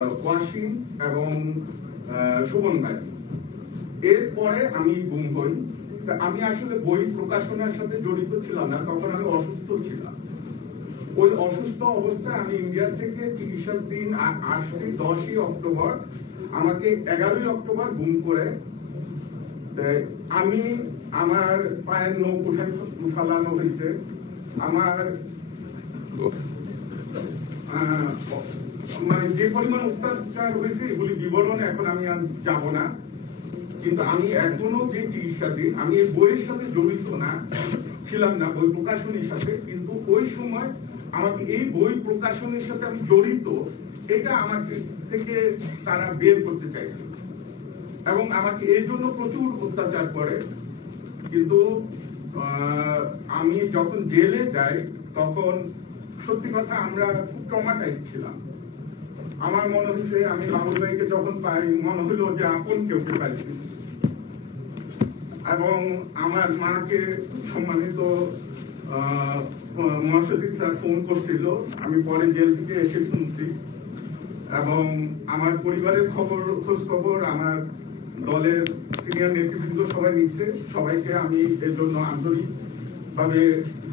ওয়াসিম এবং শোভন ভাই। এরপরে আমি গুম হই। আমি আসলে বই প্রকাশনার সাথে জড়িত ছিলাম না, তখন আমি অসুস্থ ছিলাম। ওই অসুস্থ অবস্থায় আমি ইন্ডিয়া থেকে চিকিৎসার দিন আসছি 10ই অক্টোবর, আমাকে 11ই অক্টোবর গুম করে আমি আমার পায়ের নখ উঠে ফালানো হয়েছে। আমার মানে যে পরিমাণ অত্যাচার হয়েছে এগুলি বিবরণে এখন আমি যাব না, কিন্তু আমি এখনো যে চিকিৎসাধীন। আমি এই বইয়ের সাথে জড়িত না ছিলাম না, বই প্রকাশনীর সাথে, কিন্তু ওই সময় আমাকে এই বই প্রকাশনীর সাথে আমি জড়িত, এটা আমাকে থেকে তারা বের করতে চাইছে এবং আমাকে এই জন্য প্রচুর অত্যাচার করে। কিন্তু আমি যখন জেলে যাই তখন সত্যি কথা আমরা খুব ট্রমাটাইজ ছিলাম। আমার মনে হয়েছে আমি বাবুল ভাইকে যখন পাই মনে হলো যে আপন কেউ পাইছি। এবং আমার মাকে সম্মানিত মহাসচিব স্যার ফোন করছিল, আমি পরে জেল থেকে এসে শুনছি। এবং আমার পরিবারের খোঁজ খবর আমার দলের সিনিয়র নেতৃবৃন্দ সবাই নিচ্ছে। সবাইকে আমি এর জন্য আন্তরিকভাবে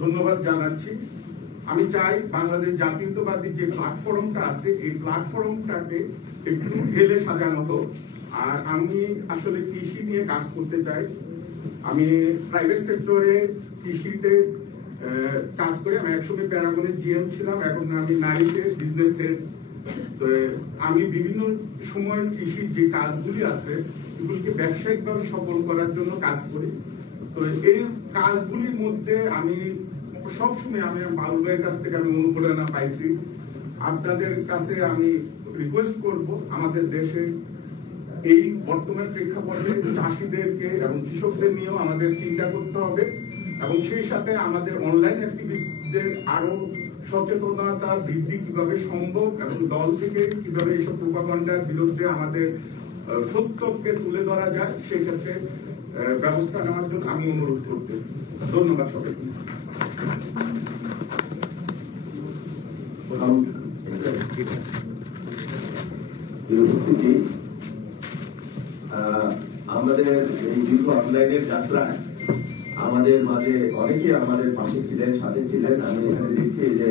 ধন্যবাদ জানাচ্ছি। আমি চাই বাংলাদেশ জাতীয়তাবাদী যে প্ল্যাটফর্মটা আছে এই প্ল্যাটফর্মটাকে একটু ঢেলে সাজানো হোক। আর আমি আসলে কৃষি নিয়ে কাজ করতে চাই। আমি প্রাইভেট সেক্টরে কৃষিতে কাজ করে, আমি একসময় প্যারাগনের জিএম ছিলাম, এখন আমি নারীতে বিজনেসের। তো আমি বিভিন্ন সময় কৃষির যে কাজগুলি আছে এগুলিকে ব্যবসায়িকভাবে সফল করার জন্য কাজ করি। তো এই কাজগুলির মধ্যে আমি সবসময় আমি বাবুল ভাইয়ের কাছ থেকে আমি অনুপ্রেরণা পাইছি। আপনাদের কাছে আমি রিকোয়েস্ট করব, আমাদের দেশে এই বর্তমান প্রেক্ষাপটে চাষিদেরকে এবং কৃষকদের নিয়েও আমাদের চিন্তা করতে হবে এবং সেই সাথে আমাদের অনলাইন অ্যাক্টিভিস্টদের আরো সচেতনতা বৃদ্ধি কিভাবে সম্ভব এবং দল থেকে কিভাবে এইসব প্রোপাগান্ডার বিরুদ্ধে আমাদের সত্যকে তুলে ধরা যায় সেই ক্ষেত্রে ব্যবস্থা নেওয়ার জন্য আমি অনুরোধ করতেছি। ধন্যবাদ সবাইকে। আমাদের এই দীর্ঘ অনলাইনের যাত্রায় আমাদের মাঝে অনেকে আমাদের পাশে ছিলেন, সাথে ছিলেন। আমি এখানে দেখছি যে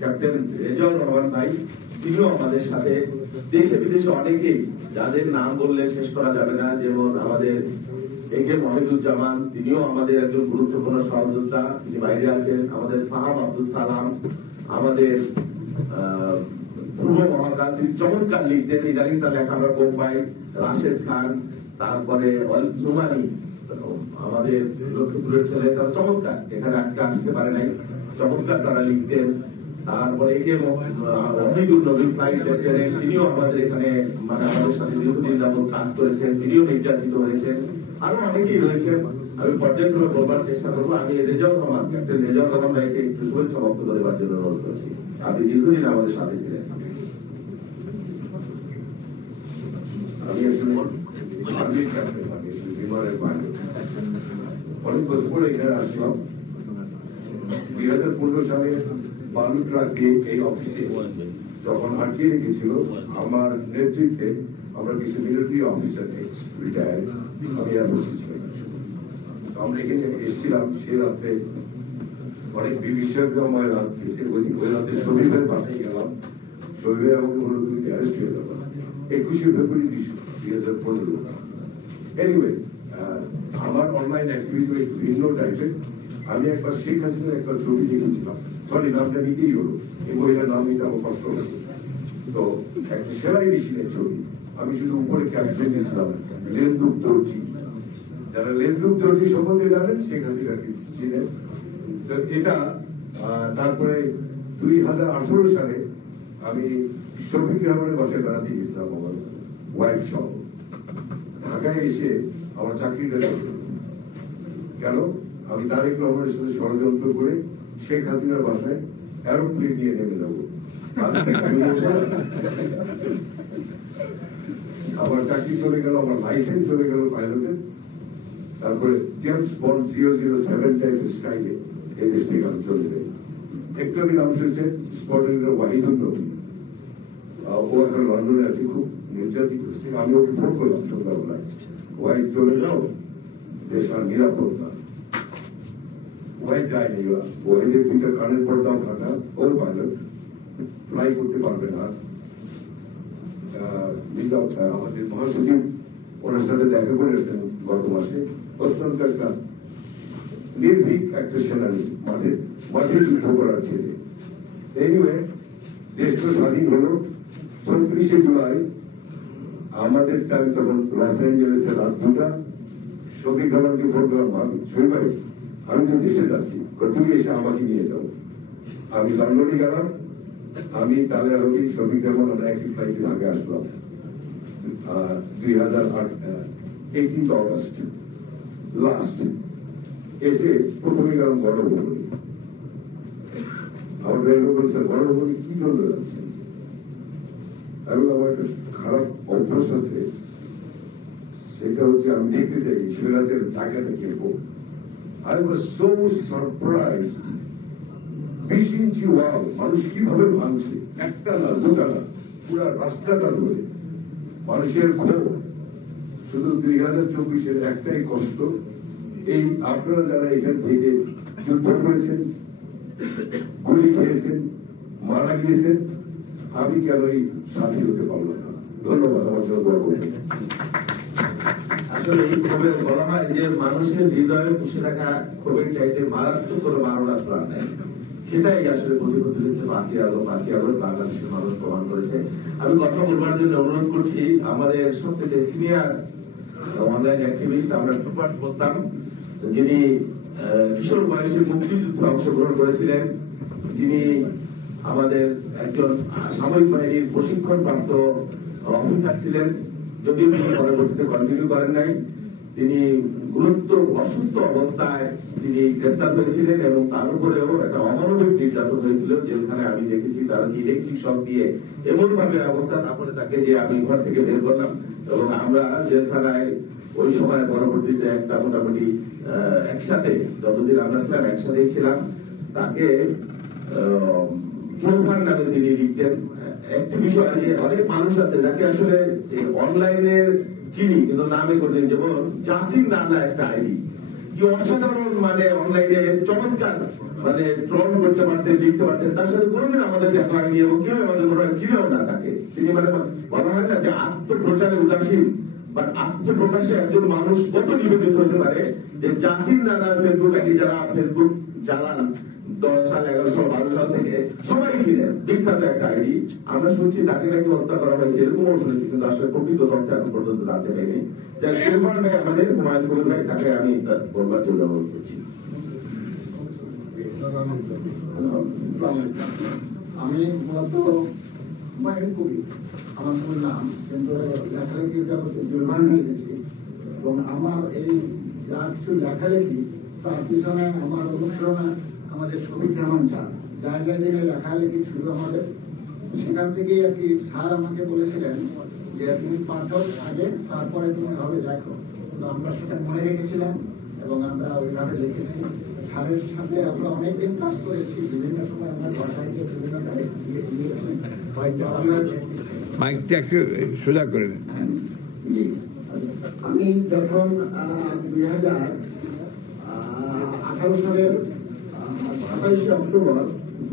ক্যাপ্টেন রেজাউল রহমান ভাই, তিনিও আমাদের সাথে। দেশে বিদেশে অনেকেই, যাদের নাম বললে শেষ করা যাবে না, যেমন আমাদের একে মহিদুজ্জামান, তিনিও আমাদের একজন গুরুত্বপূর্ণ সহযোদ্ধা, তিনি বাইরে আছেন। আমাদের ফাহাম আব্দুল সালাম, আমাদের পূর্ব মহাকান্তির চমৎকার লিখতেন, ইদানিং তার লেখা আমরা কম পাই। রাশেদ খান, তারপরে নুমানি, আমাদের লক্ষ্মীপুরের ছেলে, তারা চমৎকার, এখানে আজকে আসতে পারে নাই, চমৎকার তারা লিখতেন। তারপরে একে ওহিদুল নবী ফ্লাইট লেফটেন্যান্ট, তিনিও আমাদের এখানে মানে আমাদের সাথে দীর্ঘদিন যাবত কাজ করেছেন, তিনিও নির্যাতিত হয়েছেন। আরো অনেকেই রয়েছেন, আমি পর্যায়ক্রমে বলবার চেষ্টা করবো। আমি রেজাউল রহমান, ক্যাপ্টেন রেজাউল রহমান ভাইকে একটু শুভেচ্ছা বক্তব্য দেওয়ার জন্য অনুরোধ করছি। আপনি দীর্ঘদিন আমাদের সাথে ছিলেন। আমি আসলে আর্মির ক্যাপ্টেন, আমি বিমানের বাইরে অনেক বছর পরে এখানে আসলাম। 2015 সালে বালু ট্রাক দিয়ে এই অফিসে যখন আটকিয়ে রেখেছিল, আমার নেতৃত্বে আমরা কিছু মিলিটারি অফিসার এক্স রিটায়ার্ড, আমি এয়ারফোর্সে ছিলাম, আমরা এখানে এসেছিলাম। সে রাত্রে অনেক বিভীষণময় রাত গেছে। ওই রাতে শরীরের পাঠিয়ে গেলাম। শরীরে আমাকে বলল তুমি অ্যারেস্ট হয়ে যাবো 21শে ফেব্রুয়ারি 2015। এনিওয়ে, আমার অনলাইন অ্যাক্টিভিটি একটু ভিন্ন টাইপের। আমি একবার শেখ হাসিনার একটা ছবি দেখেছিলাম, সরি নামটা নিতেই হলো, এই মহিলার নাম নিতে আমার কষ্ট হয়েছে। তো একটা সেলাই মেশিনের ছবি, আমি শুধু উপরে ক্যাপশন দিয়েছিলাম লেন্দুক দর্জি। যারা লেন্দুক দর্জি সম্বন্ধে জানেন, শেখ হাসিনাকে চিনেন। এটা তারপরে 2018 সালে আমি শফিক রহমানের বাসায় বেড়াতে গেছিলাম আমার ওয়াইফ সহ। ঢাকায় এসে আমার চাকরিটা কেন, আমি তারেক রহমানের সাথে ষড়যন্ত্র করে শেখ হাসিনার বাসায় এরোপ্লেন নিয়ে নেমে যাবো। আমার চাকরি চলে গেল, আমার লাইসেন্স চলে গেল পাইলটের। তারপরে জেমস বন্ড 007 টাইপের স্টাইলে এই দেশ থেকে আমি চলে যাই। একটু আমি নাম শুনেছেন স্কটল্যান্ডের ওয়াহিদুল নবী, ও এখন লন্ডনে আছে, খুব নির্যাতিত হচ্ছে। আমি ওকে ফোন করলাম সন্ধ্যাবেলায়, ওয়াই চলে যাও, দেশ আর নিরাপদ না। ওয়াই যায়নি, ওয়াইদের দুইটা কানের পর্দাও ফাটা, ও পাইলট ফ্লাই করতে পারবে না। আমাদের মহাসচিব ওনার সাথে দেখা করে এসেছেন গত মাসে, অত্যন্ত একটা নির্ভীক একটা সেনানী, মাঠে যুদ্ধ করার ছেলে। এনিওয়ে, দেশ তো স্বাধীন হলো ৩৬শে জুলাই। আমাদের টাইম তখন লস অ্যাঞ্জেলেসে রাত 2টা। শফিক রহমানকে ফোন করলাম, শফিক ভাই আমি তো দেশে যাচ্ছি, তুমি এসে আমাকে নিয়ে যাও। আমি লন্ডনে গেলাম, আমি তাহলে আরকি শফিক রহমান আমরা একই ফ্লাইটে ঢাকা আসলাম 2008 18 অগস্ট লাস্ট। এসে প্রথমে গেলাম গণভবনে। আমার ড্রাইভার বলছে, গণভবনে কি জন্য যাচ্ছেন? এবং আমার একটা খারাপ অভ্যাস আছে, সেটা হচ্ছে আমি দেখতে চাই স্বৈরাচার জায়গাটা কিরকম। I was so surprised 20 ইঞ্চি ওয়াল মানুষ কিভাবে ভাঙছে, একটা না দুটা না, পুরা রাস্তাটা ধরে। মানুষের ক্ষোভ শুধু 2024-এর একটাই কষ্ট, এই আপনারা যারা এখান থেকে যুদ্ধ করেছেন, গুলি খেয়েছেন, মারা গিয়েছেন, আমি কেন এই সাথী হতে পারলাম না? ধন্যবাদ আমার জন্য দোয়া করবেন। আসলে এই ক্ষোভের বলা হয় যে মানুষের হৃদয়ে পুষে রাখা ক্ষোভের চাইতে মারাত্মক কোনো মারণার প্রাণ নেই। সেটাই আসলে প্রতিবন্ধী বাঁচিয়ে আলো বাংলাদেশের মানুষ প্রমাণ করেছে। আমি কথা বলবার জন্য অনুরোধ করছি আমাদের সবচেয়ে সিনিয়র অনলাইন অ্যাক্টিভিস্ট, আমরা টুপার্ট বলতাম, যিনি কিশোর বয়সে মুক্তিযুদ্ধে অংশগ্রহণ করেছিলেন, যিনি আমাদের একজন সামরিক বাহিনীর প্রশিক্ষণপ্রাপ্ত অফিসার ছিলেন, যদিও তিনি পরবর্তীতে কন্টিনিউ করেন নাই। তিনি অসুস্থ অবস্থায় তিনি গ্রেপ্তার হয়েছিলেন এবং তার উপরেও একটা অমানবিক নির্যাতন হয়েছিল। যেখানে আমি দেখেছি তারা ইলেকট্রিক শক দিয়ে এমন ভাবে অবস্থা, তারপরে তাকে যে আমি ঘর থেকে বের করলাম এবং আমরা জেলখানায় ওই সময় পরবর্তীতে একটা মোটামুটি একসাথে, যতদিন আমরা ছিলাম একসাথেই ছিলাম, তাকে চৌখান নামে তিনি লিখতেন। একটি বিষয় যে অনেক মানুষ আছে যাকে আসলে অনলাইনের চিনি কিন্তু নামে করতেন, যেমন জাতির নানা একটা আইডি, কি অসাধারণ, মানে অনলাইনে চমৎকার, মানে ট্রল করতে পারতেন, লিখতে পারতেন, তার সাথে কোনোদিন আমাদের দেখা হয়নি এবং কেউ আমাদের মনে হয় চিনেও না তাকে। তিনি মানে বলা হয় না যে আত্মপ্রচারে উদাসীন, বাট আত্মপ্রকাশে একজন মানুষ কত নিবেদিত হতে পারে যে জাতির নানা ফেসবুক আইডি, যারা ফেসবুক চালান 10 সাল 11 সাল 12 সাল থেকে সবাই ছিলেন, বিখ্যাত একটা আইডি। আমরা শুনছি তাকে নাকি হত্যা করা হয়েছে, এরকমও শুনেছি, কিন্তু আসলে প্রকৃত তথ্য এখন পর্যন্ত জানতে পারিনি। আমাদের হুমায়ুন কবির ভাই, তাকে আমি বলবার জন্য অনুরোধ করছি। আমি মূলত হুমায়ুন কবির আমার মূল নাম, কিন্তু লেখালেখির জগতে জুলমান হয়ে গেছি এবং আমার এই যা কিছু লেখালেখি তার পিছনে আমার অনুপ্রেরণা আমাদের শফিক রহমান স্যার, যার দিনে লেখালেখি শুরু আমাদের। সেখান থেকেই আর কি স্যার আমাকে বলেছিলেন যে তুমি পাঠক আগে, তারপরে তুমি হবে লেখো। তো আমরা সেটা মনে রেখেছিলাম এবং আমরা ওইভাবে লিখেছি। স্যারের সাথে আমরা অনেকদিন কাজ করেছি, বিভিন্ন সময় আমরা ভাষায় বিভিন্ন তারিখ দিয়েছি। মাইকটা একটু সোজা করে দেন। আমি যখন 2018 সালের 27শে অক্টোবর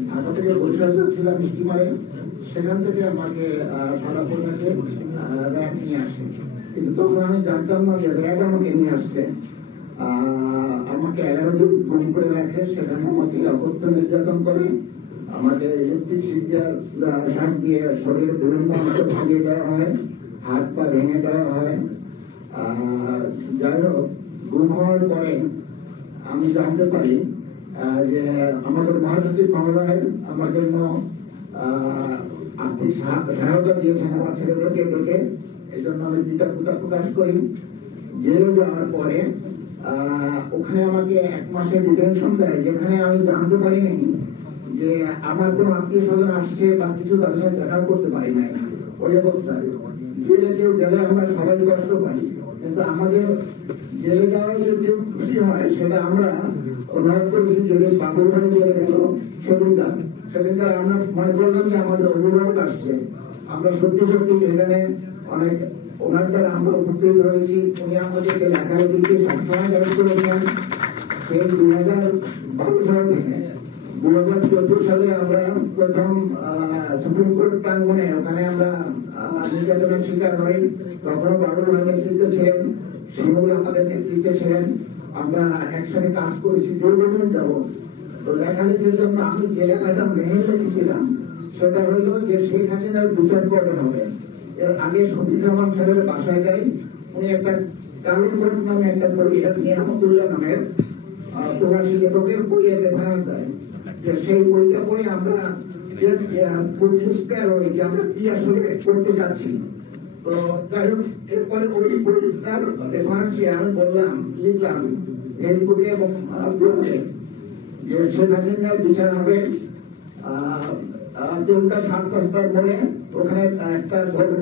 ঢাকা থেকে বরিশাল যাচ্ছিলাম স্টিমারে, সেখান থেকে আমাকে সালাপুর থেকে র্যাব নিয়ে আসে। কিন্তু তখন আমি জানতাম না যে র্যাব আমাকে নিয়ে আসছে। আমাকে 11 দিন গুম করে রাখে, সেখানে আমাকে অকথ্য নির্যাতন করে, আমাকে ইলেকট্রিক শাক দিয়ে শরীরের বিভিন্ন অংশ ভাঙিয়ে দেওয়া হয়, হাত পা ভেঙে দেওয়া হয়। যাই হোক, গুম হওয়ার পরে আমি জানতে পারি যে আমাদের মহাসচিব মহোদয় আমার জন্য আর্থিক সহায়তা দিয়েছেন আমার ছেলেদেরকে ডেকে। এই জন্য আমি কৃতজ্ঞতা প্রকাশ করি। জেলে যাওয়ার পরে ওখানে আমাকে 1 মাসের ডিটেনশন দেয়, যেখানে আমি জানতে পারিনি যে আমার কোনো আত্মীয় স্বজন আসছে বা কিছু, তাদের সাথে দেখা করতে পারি নাই। ওই অবস্থায় জেলে কেউ গেলে আমরা সবাই কষ্ট পাই, কিন্তু আমাদের জেলে যাওয়ার যে কেউ খুশি হয় সেটা আমরা অনুভব করেছি। যদি বাবুর ভাই জেলে গেল সেদিনকার আমরা মনে করলাম যে আমাদের অভিভাবক আসছে, আমরা সত্যি সত্যি এখানে অনেক ওনার দ্বারা আমরা উপকৃত হয়েছি। উনি আমাদেরকে লেখালেখিকে সবসময় গাইড করেছেন। সেই 2012 সাল থেকে 2014 সালে আমরা প্রথম সুপ্রিম কোর্ট প্রাঙ্গণে ওখানে আমরা নির্যাতনের শিকার হই। তখনও বাবুল ভাই নেতৃত্বে ছিলেন, শিমুল আমাদের নেতৃত্বে ছিলেন। আমরা একসাথে কাজ করেছি দীর্ঘদিন যাবৎ। তো লেখালেখির জন্য আমি যে লেখাটা মেনে রেখেছিলাম সেটা হইল যে শেখ হাসিনার বিচার কবে হবে। এর আগে শফিক রহমান সাহেবের বাসায় যাই, উনি একটা কারুল কোর্ট নামে একটা নিয়ামতুল্লাহ নামের প্রবাসী লেখকের বই রেফারেন্স দেয়। সেই বইটা পড়ে আমরা আমরা কি আসলে করতে চাচ্ছি। তো যাই হোক, এরপরে ওই বইটার রেফারেন্সে আমি লিখলাম ফেসবুকে এবং যে শেখ হাসিনার বিচার হবে দিনটা 7-5টার পরে ওখানে একটা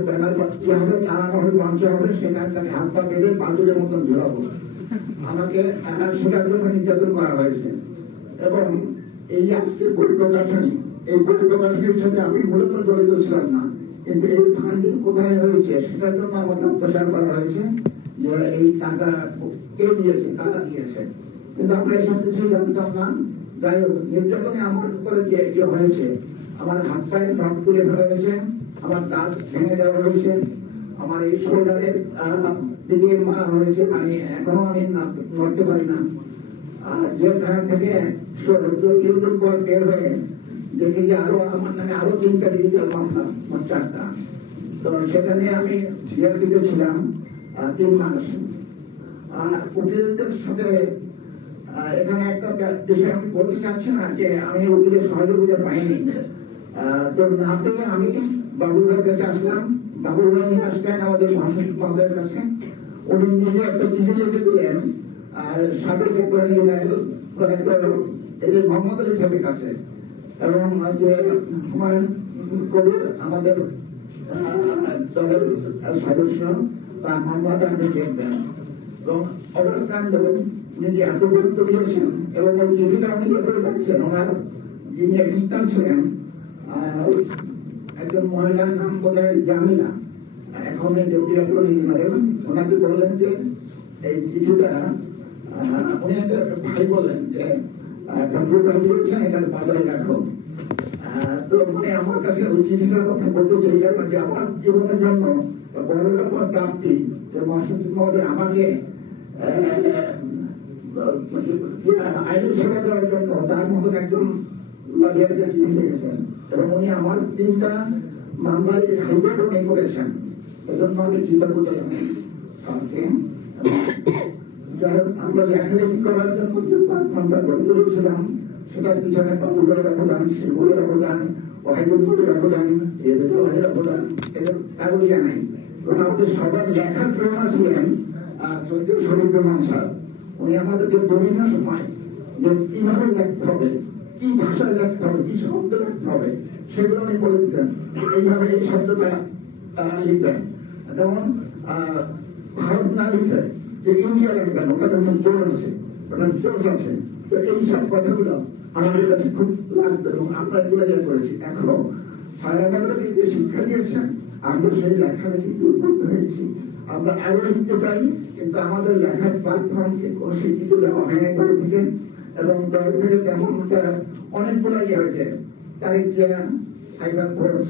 ব্যানার হবে, টানানো হবে, মঞ্চ হবে, সেখানে তাকে হাত পা বেঁধে বাদুরের মতন ঝুলাবো। আমাকে সেটার জন্য নির্যাতন করা হয়েছে। এবং এই আজকে বই প্রকাশনী, এই বই প্রকাশনীর সাথে আমি মূলত জড়িত ছিলাম না, কিন্তু এই ফান্ডিং কোথায় হয়েছে সেটার জন্য আমাকে অত্যাচার করা হয়েছে যে এই টাকা কে দিয়েছে, টাকা দিয়েছে, কিন্তু আমরা এসব কিছু জানতাম না। যাই হোক, নির্যাতনে আমার উপরে যে হয়েছে, আমার হাত পায়ে নখ তুলে ফেলা হয়েছে, আমার দাঁত ভেঙে দেওয়া হয়েছে, আমার এই শোল্ডারে দিকে মারা হয়েছে, মানে এখনো আমি নড়তে পারি না। জেলখানা থেকে 40 দিন পর বের হয়ে দেখি যে আরো আমার নামে আরো 3টা ডিজিটাল মামলা, মোট 4টা। তো সেখানে আমি জেল দিতে ছিলাম 3 মাস। উকিলদের সাথে এখানে একটা বিষয় আমি বলতে চাচ্ছি না যে আমি উকিলের সহযোগিতা পাইনি। তো না পেলে আমি বাবুল ভাইয়ের কাছে আসলাম, বাবুল ভাই নিয়ে আসলেন আমাদের মহাসচিব মহোদয়ের কাছে। উনি নিজে একটা চিঠি লিখে দিলেন আর সাবেক এই যে মোহাম্মদ আলী সাহেবের কাছে, এবং যে হুমায়ুন কবির আমাদের দলের সদস্য বা মোহাম্মদ আপনি দেখবেন। এবং অর্ডার কাণ্ড নিজে এত গুরুত্ব দিয়েছেন এবং ওই চিঠিটা উনি ইয়ে করে রাখছেন। ওনার যিনি অ্যাসিস্ট্যান্ট ছিলেন একজন মহিলার নাম বোধহয় জামিলা, এখন এই ডেপুটি অ্যাটর্নি জেনারেল, ওনাকে বললেন যে এই চিঠিটা উনি একটা ভাই বললেন যে ঠাকুর ভাই দিয়েছেন, এটার বাজারে রাখো। তো মানে আমার কাছে ওই চিঠিটার কথা বলতে চাই যে আমার জীবনের জন্য বড় রকম প্রাপ্তি যে মহাসচিব মহোদয় আমাকে আইন সেবা দেওয়ার জন্য তার মতন একজন লয়ারকে চিঠি লিখেছেন এবং উনি আমার 3টা মামলায় হাইকোর্টও নেই করেছেন। এজন্য আমি কৃতজ্ঞতা জানাই। আমরা লেখালেখি করার জন্য যে প্ল্যাটফর্মটা গড়ে তুলেছিলাম সেটার পিছনে বাবুলের অবদান, শিবুলের অবদান, ওয়াহিদুলের অবদান, এদের অবদান, এদের কারোরই জানাই। এবং আমাদের সবার লেখার প্রেরণা ছিলেন সৈয়দ শরীফ রহমান সাহেব। উনি আমাদেরকে বিভিন্ন সময় যে কিভাবে লিখতে হবে, কি ভাষায় লিখতে হবে, কি শব্দ লিখতে হবে, সেগুলো উনি বলে দিতেন। এইভাবে এই শব্দটা লিখবেন, যেমন ভারত না লিখে যে ইন্ডিয়া লিখবেন, ওখানে জোর আছে, ওখানে জোর আছে। তো এইসব কথাগুলো আমাদের কাছে খুব লাগতো এবং আমরা এগুলো ইয়ে করেছি। এখনো আমাদেরকে যে শিক্ষা দিয়েছেন আমরা সেই লেখালেখি উদ্বুদ্ধ হয়েছি। আমরা আরো লিখতে চাই, কিন্তু আমাদের লেখার প্ল্যাটফর্মকে কোনো স্বীকৃতি দেওয়া হয় নাই দল থেকে, এবং দল থেকে তেমন অনেকগুলো ইয়ে হয়েছে, তারিখ সাইবার ফোর্স,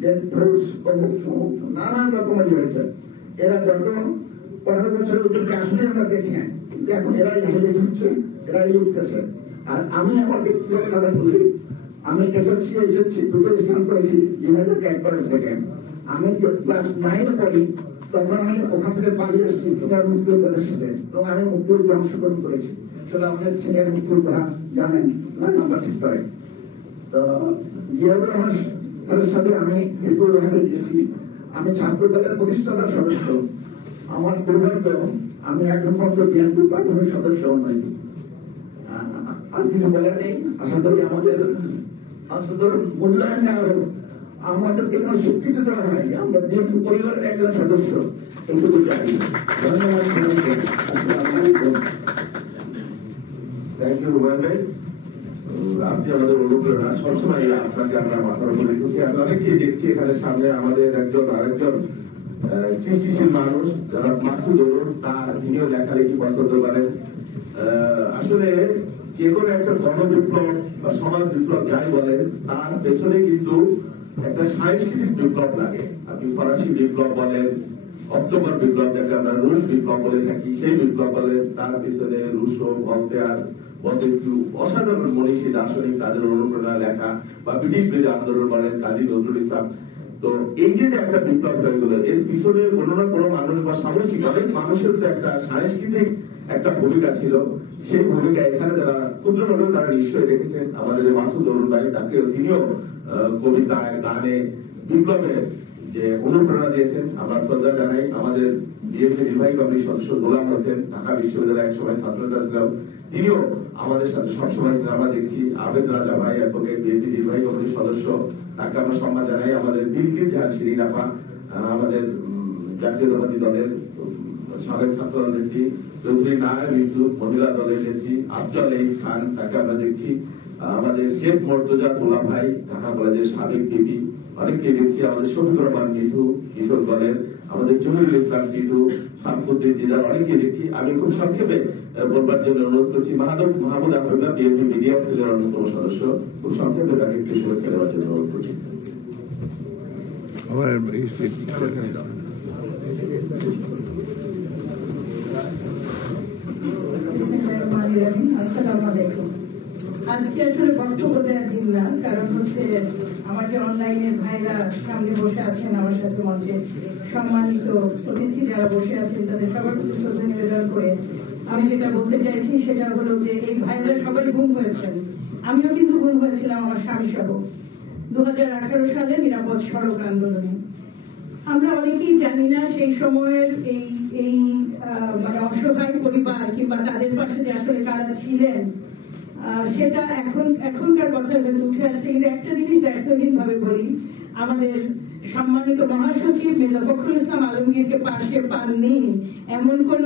জেড ফোর্স, অমুক সমুক নানান রকমের হয়েছে। এরা যত 15 বছরের উদ্যোগকে আসলে আমরা দেখি না, কিন্তু এখন এরাই হেলে ঢুকছে, এরাই লিখতেছে। আর আমি আমার ব্যক্তিগত কথা বলি, আমি এসএসসি এসেছি, 2টো স্থান করেছি জিনাদের ক্যাডবারের থেকে। আমি ক্লাস 9 পড়ি, তখন আমি ওখান থেকে পালিয়ে এসেছি সিনিয়র মুক্তিযোদ্ধাদের সাথে, এবং আমি মুক্তিযুদ্ধে অংশগ্রহণ করেছি। সেটা আমাদের সিনিয়র মুক্তিযোদ্ধারা জানেন, নাম্বার 6 করে। তো জিয়াউর রহমানের সাথে আমি হিজবুর রহমানে দিয়েছি। আমি ছাত্র দলের প্রতিষ্ঠাতা সদস্য। আমার দুর্ভাগ্য আমি এখন পর্যন্ত বিএনপির প্রাথমিক সদস্য নই। আর কিছু বলার নেই। আশা করি আমাদের অন্তত মূল্যায়ন নেওয়া হলো, আমাদেরকে যেন স্বীকৃতি দেওয়া হয় আমরা বিএনপি পরিবারের একজন সদস্য, এইটুকু চাই। ধন্যবাদ। থ্যাংক ইউ রুবাই ভাই। আপনি আমাদের অনুপ্রেরণা, সবসময় আপনাকে আমরা মাথার উপরে রেখেছি। আমি অনেকেই দেখছি এখানে সামনে আমাদের আরেকজন সৃষ্টিশীল মানুষ যারা মাসুদ অরুণ, তিনিও লেখালেখি পছন্দ করেন। আসলে যে কোনো একটা গণবিপ্লব বা সমাজ বিপ্লব যাই বলেন, তার পেছনে কিন্তু একটা সাংস্কৃতিক বিপ্লব লাগে। আপনি ফরাসি বিপ্লব বলেন, অক্টোবর বিপ্লব যাকে আমরা রুশ বিপ্লব বলে থাকি, সেই বিপ্লব বলেন, তার পিছনে রুশো, ভলতেয়ার, মন্তেস্কিউ, অসাধারণ মনীষী দার্শনিক, তাদের অনুপ্রেরণা লেখা, বা ব্রিটিশ বিরোধী আন্দোলন বলেন, কাজী নজরুল ইসলাম। তো এই যে একটা বিপ্লব হয়ে গেল, এর পিছনে কোনো না কোনো মানুষ বা সামষ্টিক অনেক মানুষের তো একটা সাংস্কৃতিক একটা ভূমিকা ছিল। সেই ভূমিকা এখানে যারা ক্ষুদ্র হলেও তারা নিশ্চয়ই রেখেছেন। আমাদের মাসুদ অরুণ ভাই, তাকে তিনিও কবিতায়, গানে, বিপ্লবে যে অনুপ্রেরণা দিয়েছেন, আমরা শ্রদ্ধা জানাই। আমাদের বিএনপি নির্বাহী কমিটির সদস্য গোলাম হোসেন, ঢাকা বিশ্ববিদ্যালয়ের একসময় ছাত্রনেতা ছিলেন, তিনিও আমাদের সাথে সবসময় আমরা দেখছি। আবেদ রাজা ভাই, অ্যাডভোকেট, বিএনপি নির্বাহী কমিটির সদস্য, তাকে আমরা সম্মান জানাই। আমাদের বিলকিস জাহান শিরিন আপা, আমাদের জাতীয়তাবাদী দলের সাবেক ছাত্র নেত্রী, চৌধুরী নারায়ণ ইসুফ, মহিলা দলের নেত্রী আফজাল খান, তাকে আমরা দেখছি। আমাদের জেফ মর্তজা তোলা ভাই, ঢাকা কলেজের সাবেক পিপি, অনেককে দেখছি। আমাদের শফিকুর রহমান মিঠু, কিশোর দলের, আমাদের জহিরুল ইসলাম টিটু, শামসুদ্দিন দিদার, অনেককে দেখছি। আমি খুব সংক্ষেপে বলবার জন্য অনুরোধ করছি মাহমুদ আহমেদা, বিএনপি মিডিয়া সেলের অন্যতম সদস্য, খুব সংক্ষেপে তাকে একটু শুভেচ্ছা দেওয়ার জন্য অনুরোধ করছি। আসসালামু আলাইকুম। আজকে আসলে বক্তব্য দেওয়ার দিন না, কারণ হচ্ছে আমার যে অনলাইনের ভাইরা সামনে বসে আছেন আমার সাথে মঞ্চে, সম্মানিত অতিথি যারা বসে আছেন, তাদের সবার প্রতি শ্রদ্ধা নিবেদন করে আমি যেটা বলতে চাইছি সেটা হলো যে এই ভাইরা সবাই গুম হয়েছেন। আমিও কিন্তু গুম হয়েছিলাম আমার স্বামী সহ 2018 সালে নিরাপদ সড়ক আন্দোলনে। আমরা অনেকেই জানি না সেই সময়ের এই মানে অসহায় পরিবার কিংবা তাদের পাশে যে আসলে কারা ছিলেন, সেটা এখনকার কথা উঠে আসছে। কিন্তু একটা জিনিস দায়িত্বহীন ভাবে বলি, আমাদের সম্মানিত মহাসচিব মির্জা ফখরুল ইসলাম আলমগীরকে পাশে পাননি এমন কোন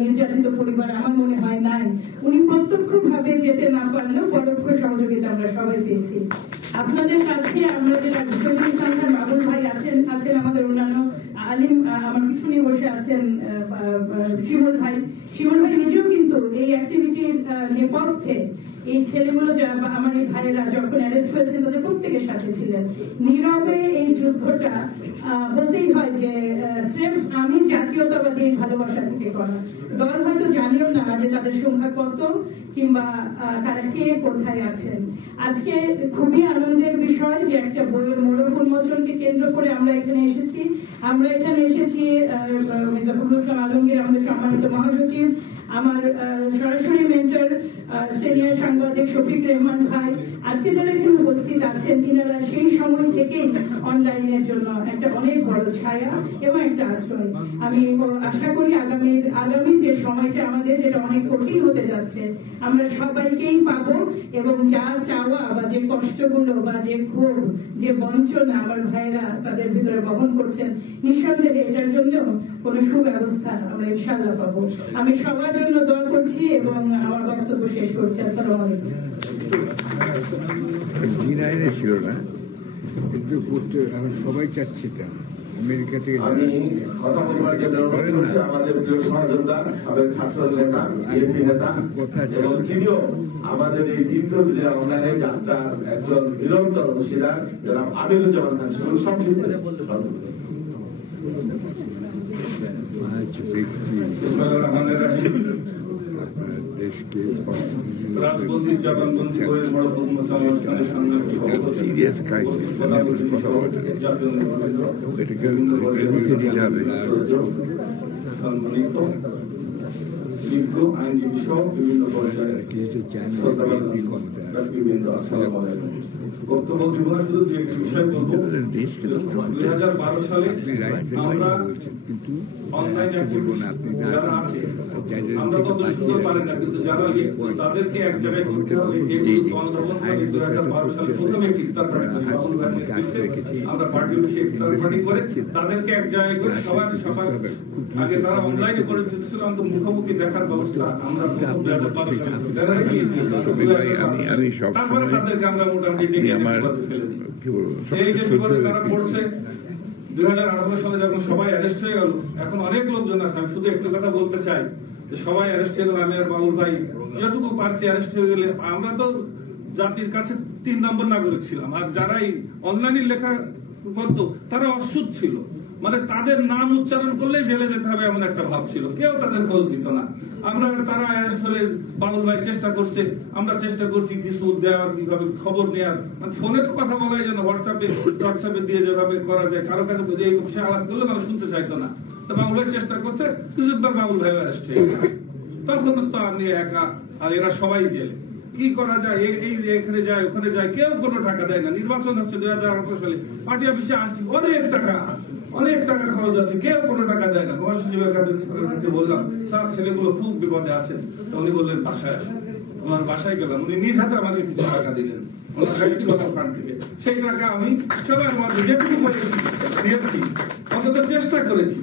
নির্যাতিত পরিবার আমার মনে হয় নাই। উনি প্রত্যক্ষ ভাবে যেতে না পারলেও পরোক্ষ সহযোগিতা আমরা সবাই পেয়েছি। আপনাদের কাছে আমরা যেটা শহীদুল ইসলাম খান বাবুল ভাই আছেন আমাদের অন্যান্য আলিম, আমার পিছনে বসে আছেন শিমুল ভাই নিজেও কিন্তু এই অ্যাক্টিভিটির নেপথ্যে এই ছেলেগুলো আমার এই ভাইয়েরা যখন অ্যারেস্ট হয়েছেন তাদের প্রত্যেকের সাথে ছিলেন। নীরবে এই যুদ্ধটা বলতেই হয় যে স্রেফ আমি জাতীয়তাবাদী ভালোবাসা থেকে করা। দল হয়তো জানিও না যে তাদের সংখ্যা কত কিংবা তারা কে কোথায় আছেন। আজকে খুবই আনন্দের বিষয় যে একটা বইয়ের মোড়ক উন্মোচনকে কেন্দ্র করে আমরা এখানে এসেছি মির্জা ফখরুল ইসলাম আলমগীর, আমাদের সম্মানিত মহাসচিব, আমার সরাসরি মেন্টর সিনিয়র সাংবাদিক শফিক রেহমান ভাই, আজকে যারা এখানে উপস্থিত আছেন, ইনারা সেই সময় থেকেই অনলাইনের জন্য একটা অনেক বড় ছায়া এবং একটা আশ্রয়। আমি আশা করি আগামী যে সময়টা আমাদের, যেটা অনেক কঠিন হতে যাচ্ছে, আমরা সবাইকেই পাবো এবং যা চাওয়া বা যে কষ্টগুলো বা যে ক্ষোভ, যে বঞ্চনা আমার ভাইরা তাদের ভিতরে বহন করছেন, নিঃসন্দেহে এটার জন্য কোন সুব্যবস্থা আমরা ইনশাআল্লাহ পাবো। আমি সবার জন্য দোয়া করছি এবং আমার বক্তব্য শেষ করছি। আসসালামু আলাইকুম। ছিল না, কিন্তু করতে এখন সবাই চাচ্ছে তা। আমেরিকা থেকে আমি কথা বলবার জন্য অনুরোধ করছি আমাদের প্রিয় সহযোদ্ধা, সাবেক ছাত্র নেতা, বিএনপি নেতা, এবং তিনিও আমাদের এই দীর্ঘদিনের অনলাইনে যাত্রার একজন নিরন্তর অংশীদার, যারা আমিরুজ্জামান খান, সেগুলো সব রাজবন্দী জবানবন্দি বইয়ের বড় উন্মোচন অনুষ্ঠানের সামনে সিরিয়াস ক্রাইসিস কথা বলতে সম্মানিত বিজ্ঞ আইনজীবী সহ বিভিন্ন পর্যায়ে আসসালামু আলাইকুম। বক্তব্য জীবনে শুধু যে একটি বিষয় বলবো, 2012 সালে আমরা অনলাইন যারা আছে আমরা তো সুন্দর পারি না, কিন্তু যারা লিখতো তাদেরকে এক জায়গায় করতে হবে। এই গণধর্ম 2012 সালে প্রথমে একটি ইফতার পার্টি আমরা পার্টি অফিসে ইফতার পার্টি করে তাদেরকে এক জায়গায় করে সবার আগে তারা অনলাইনে করে ছিল, আমরা মুখোমুখি দেখার ব্যবস্থা আমরা আমি সব তারপরে তাদেরকে আমরা মোটামুটি ডেকে ফেলে দিই। কি বলবো, এই যে বিপদে তারা পড়ছে 2018 সালে যখন সবাই অ্যারেস্ট হয়ে গেল, এখন অনেক লোকজন আছে। আমি শুধু একটু কথা বলতে চাই যে সবাই অ্যারেস্ট হয়ে গেল, আমি আর বাবুল ভাই যতটুকু পারছি অ্যারেস্ট হয়ে গেলে আমরা তো জাতির কাছে 3 নম্বর নাগরিক ছিলাম। আর যারাই অনলাইনে লেখা করতো তারা অসুধ ছিল, মানে তাদের নাম উচ্চারণ করলে জেলে যেতে হবে এমন একটা ভাব ছিল, কেউ তাদের খোঁজ দিত না। আমরা তারা অ্যারেস্ট হলে বাবুল ভাই চেষ্টা করছে, আমরা চেষ্টা করছি কিছু দেওয়ার, কিভাবে খবর নেওয়ার, মানে ফোনে তো কথা বলাই যেন হোয়াটসঅ্যাপে দিয়ে যেভাবে করা যায়, কারো কাছে এই বিষয়ে আলাপ করলে মানুষ শুনতে চাইতো না। তো বাবুল ভাই চেষ্টা করছে, কিছুবার বাবুল ভাই অ্যারেস্ট হয়ে গেছে। তখন তো আপনি একা, আর এরা সবাই জেলে। কি করা যায়, এই এখানে যায় ওখানে যায়, কেউ কোনো টাকা দেয় না। নির্বাচন হচ্ছে 2018 সালে, পার্টি অফিসে আসছি, অনেক টাকা খরচ হচ্ছে, কেউ কোনো টাকা দেয় না। মহাসচিবের কাছে বললাম, স্যার ছেলেগুলো খুব বিপদে আছে। তো উনি বললেন বাসায় আসুন। ওনার বাসায় গেলাম, উনি নিজ হাতে আমাকে কিছু টাকা দিলেন ওনার ব্যক্তিগত ফান্ড থেকে। সেই টাকা আমি সবার মাঝে যেটুকু করেছি দিয়েছি, অন্তত চেষ্টা করেছি।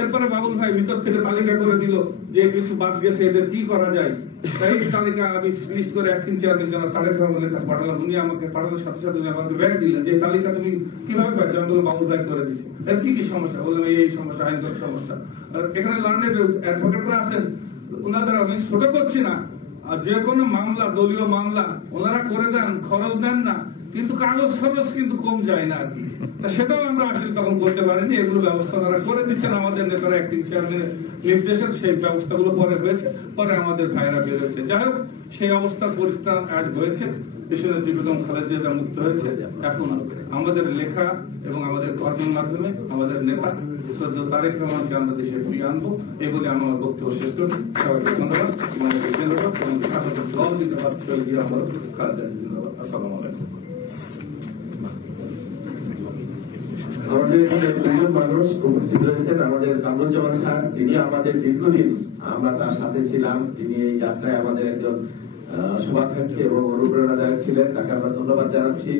এরপরে বাবুল ভাই ভিতর থেকে তালিকা করে দিল যে কিছু বাদ গেছে, এদের কি করা যায়। তাই তালিকা আমি লিস্ট করে অ্যাক্টিং চেয়ারম্যান জনাব তারেক রহমানের কাছে পাঠালাম। উনি আমাকে পাঠানোর সাথে সাথে উনি আমাকে ব্যাগ দিলেন যে তালিকা তুমি কিভাবে পাচ্ছ। আমি বললাম বাবুল ভাই করে দিচ্ছি। এর কি কি সমস্যা, বললাম এই সমস্যা, আইনগত সমস্যা। এখানে লার্নেড অ্যাডভোকেটরা আছেন, ওনাদের আমি ছোট করছি না। আর যে কোনো মামলা, দলীয় মামলা ওনারা করে দেন, খরচ দেন না, কিন্তু কাগজ খরচ কিন্তু কম যায় না আর কি। সেটাও আমরা আসলে তখন করতে পারিনি। এগুলো ব্যবস্থা তারা করে দিচ্ছেন আমাদের নেতারা অ্যাক্টিং চেয়ারম্যানের নির্দেশে। সেই ব্যবস্থাগুলো পরে হয়েছে, পরে আমাদের ভাইয়েরা বের হয়েছে। যাই হোক, সেই অবস্থার পরিত্রাণ আজ হয়েছে, দেশনেত্রী বেগম খালেদা জিয়া মুক্ত হয়েছে। এখন আমাদের লেখা এবং আমাদের কর্মের মাধ্যমে আমাদের নেতা শ্রদ্ধেয় তারেক রহমানকে আমরা দেশে ফিরিয়ে আনবো, এই বলে আমার বক্তব্য শেষ করি। সবাইকে ধন্যবাদ, দল দিতে পারছি আমরা খালেদা জিন্দাবাদ। আসসালামু আলাইকুম। আমাদের এখানে দুজন মানুষ উপস্থিত রয়েছেন। আমাদের কামরুজ্জামান স্যার, তিনি আমাদের দীর্ঘদিন আমরা তার সাথে ছিলাম। তিনি এই যাত্রায় আমাদের একজন শুভাকাঙ্ক্ষী এবং অনুপ্রেরণাদায়ক ছিলেন, তাকে আমরা ধন্যবাদ জানাচ্ছি।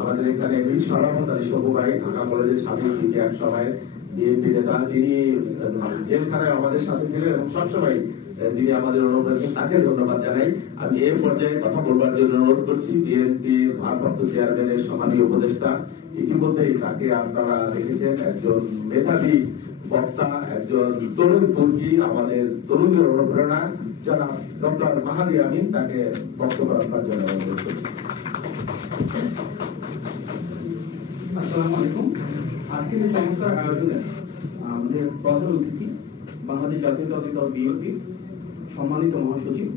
আমাদের এখানে বীর শরাফত আলী সবু ভাই, ঢাকা কলেজের সাবেক এক সময় বিএনপি নেতা, তিনি জেলখানায় আমাদের সাথে ছিলেন এবং সবসময় তিনি আমাদের অনুপ্রেরণা, তাকে ধন্যবাদ জানাই। আমি এই পর্যায়ে কথা বলবার জন্য অনুরোধ করছি বিএনপির ভারপ্রাপ্ত চেয়ারম্যানের সম্মানীয় উপদেষ্টা, ইতিমধ্যেই তাকে আপনারা দেখেছেন, একজন মেধাবী বক্তা, একজন তরুণ তুর্কি, আমাদের তরুণদের অনুপ্রেরণা, যারা ডক্টর মাহাদি আমিন, তাকে বক্তব্য রাখবার জন্য অনুরোধ করছি। আসসালামু আলাইকুম। আজকের এই চমৎকার আয়োজনে আমাদের প্রধান অতিথি বাংলাদেশ জাতীয়তাবাদী দল বিএনপি সম্মানিত মহাসচিব,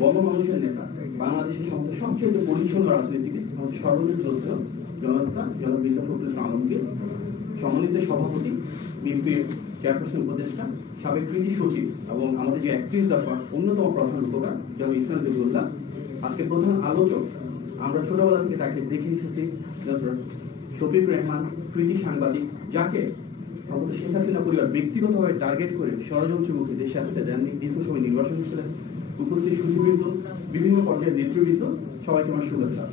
গণমানুষের নেতা, বাংলাদেশের সবচেয়ে পরিচ্ছন্ন রাজনীতিবিদ, আমাদের সর্বোচ্চ শ্রদ্ধেয় জনতা জনাব মির্জা ফখরুল ইসলাম আলমগীর, সম্মানিত সভাপতি, বিএনপির চেয়ারপারসন উপদেষ্টা, সাবেক কৃতি সচিব এবং আমাদের যে 31 দফার অন্যতম প্রধান রূপকার জনাব ইসলাম জিবুল্লাহ, আজকে প্রধান আলোচক, আমরা ছোটবেলা থেকে তাকে দেখে এসেছি, শফিক রেহমান, কৃতি সাংবাদিক, যাকে অবশ্য শেখ হাসিনা পরিবার ব্যক্তিগতভাবে টার্গেট করে ষড়যন্ত্রের মুখে দেশে আসতে দেননি। দীর্ঘ সময় নির্বাচন ছিলেন। উপস্থিত সুধীবৃন্দ, বিভিন্ন পর্যায়ের নেতৃবৃন্দ, সবাইকে আমার শুভেচ্ছা।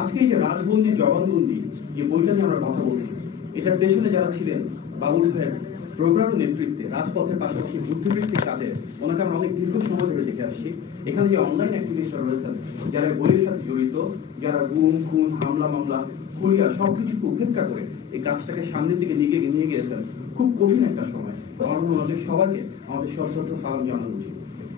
আজকে এই যে রাজবন্দি জবানবন্দি যে বইটা নিয়ে আমরা কথা বলছি, এটার পেছনে যারা ছিলেন বাবুল ভাইয়ের প্রোগ্রাম নেতৃত্বে রাজপথের পাশাপাশি বুদ্ধিবৃত্তিক কাজে ওনাকে আমরা অনেক দীর্ঘ সময় ধরে দেখে আসছি। এখানে যে অনলাইন অ্যাক্টিভিস্টরা রয়েছেন, যারা বইয়ের সাথে জড়িত, যারা গুম খুন হামলা মামলা খুলিয়া সবকিছুকে উপেক্ষা করে এই কাজটাকে সামনের দিকে নিয়ে গিয়েছেন, খুব কঠিন একটা সময়। আমার মনে হয় সবাইকে আমাদের সশ্রদ্ধ সালাম জানানো উচিত।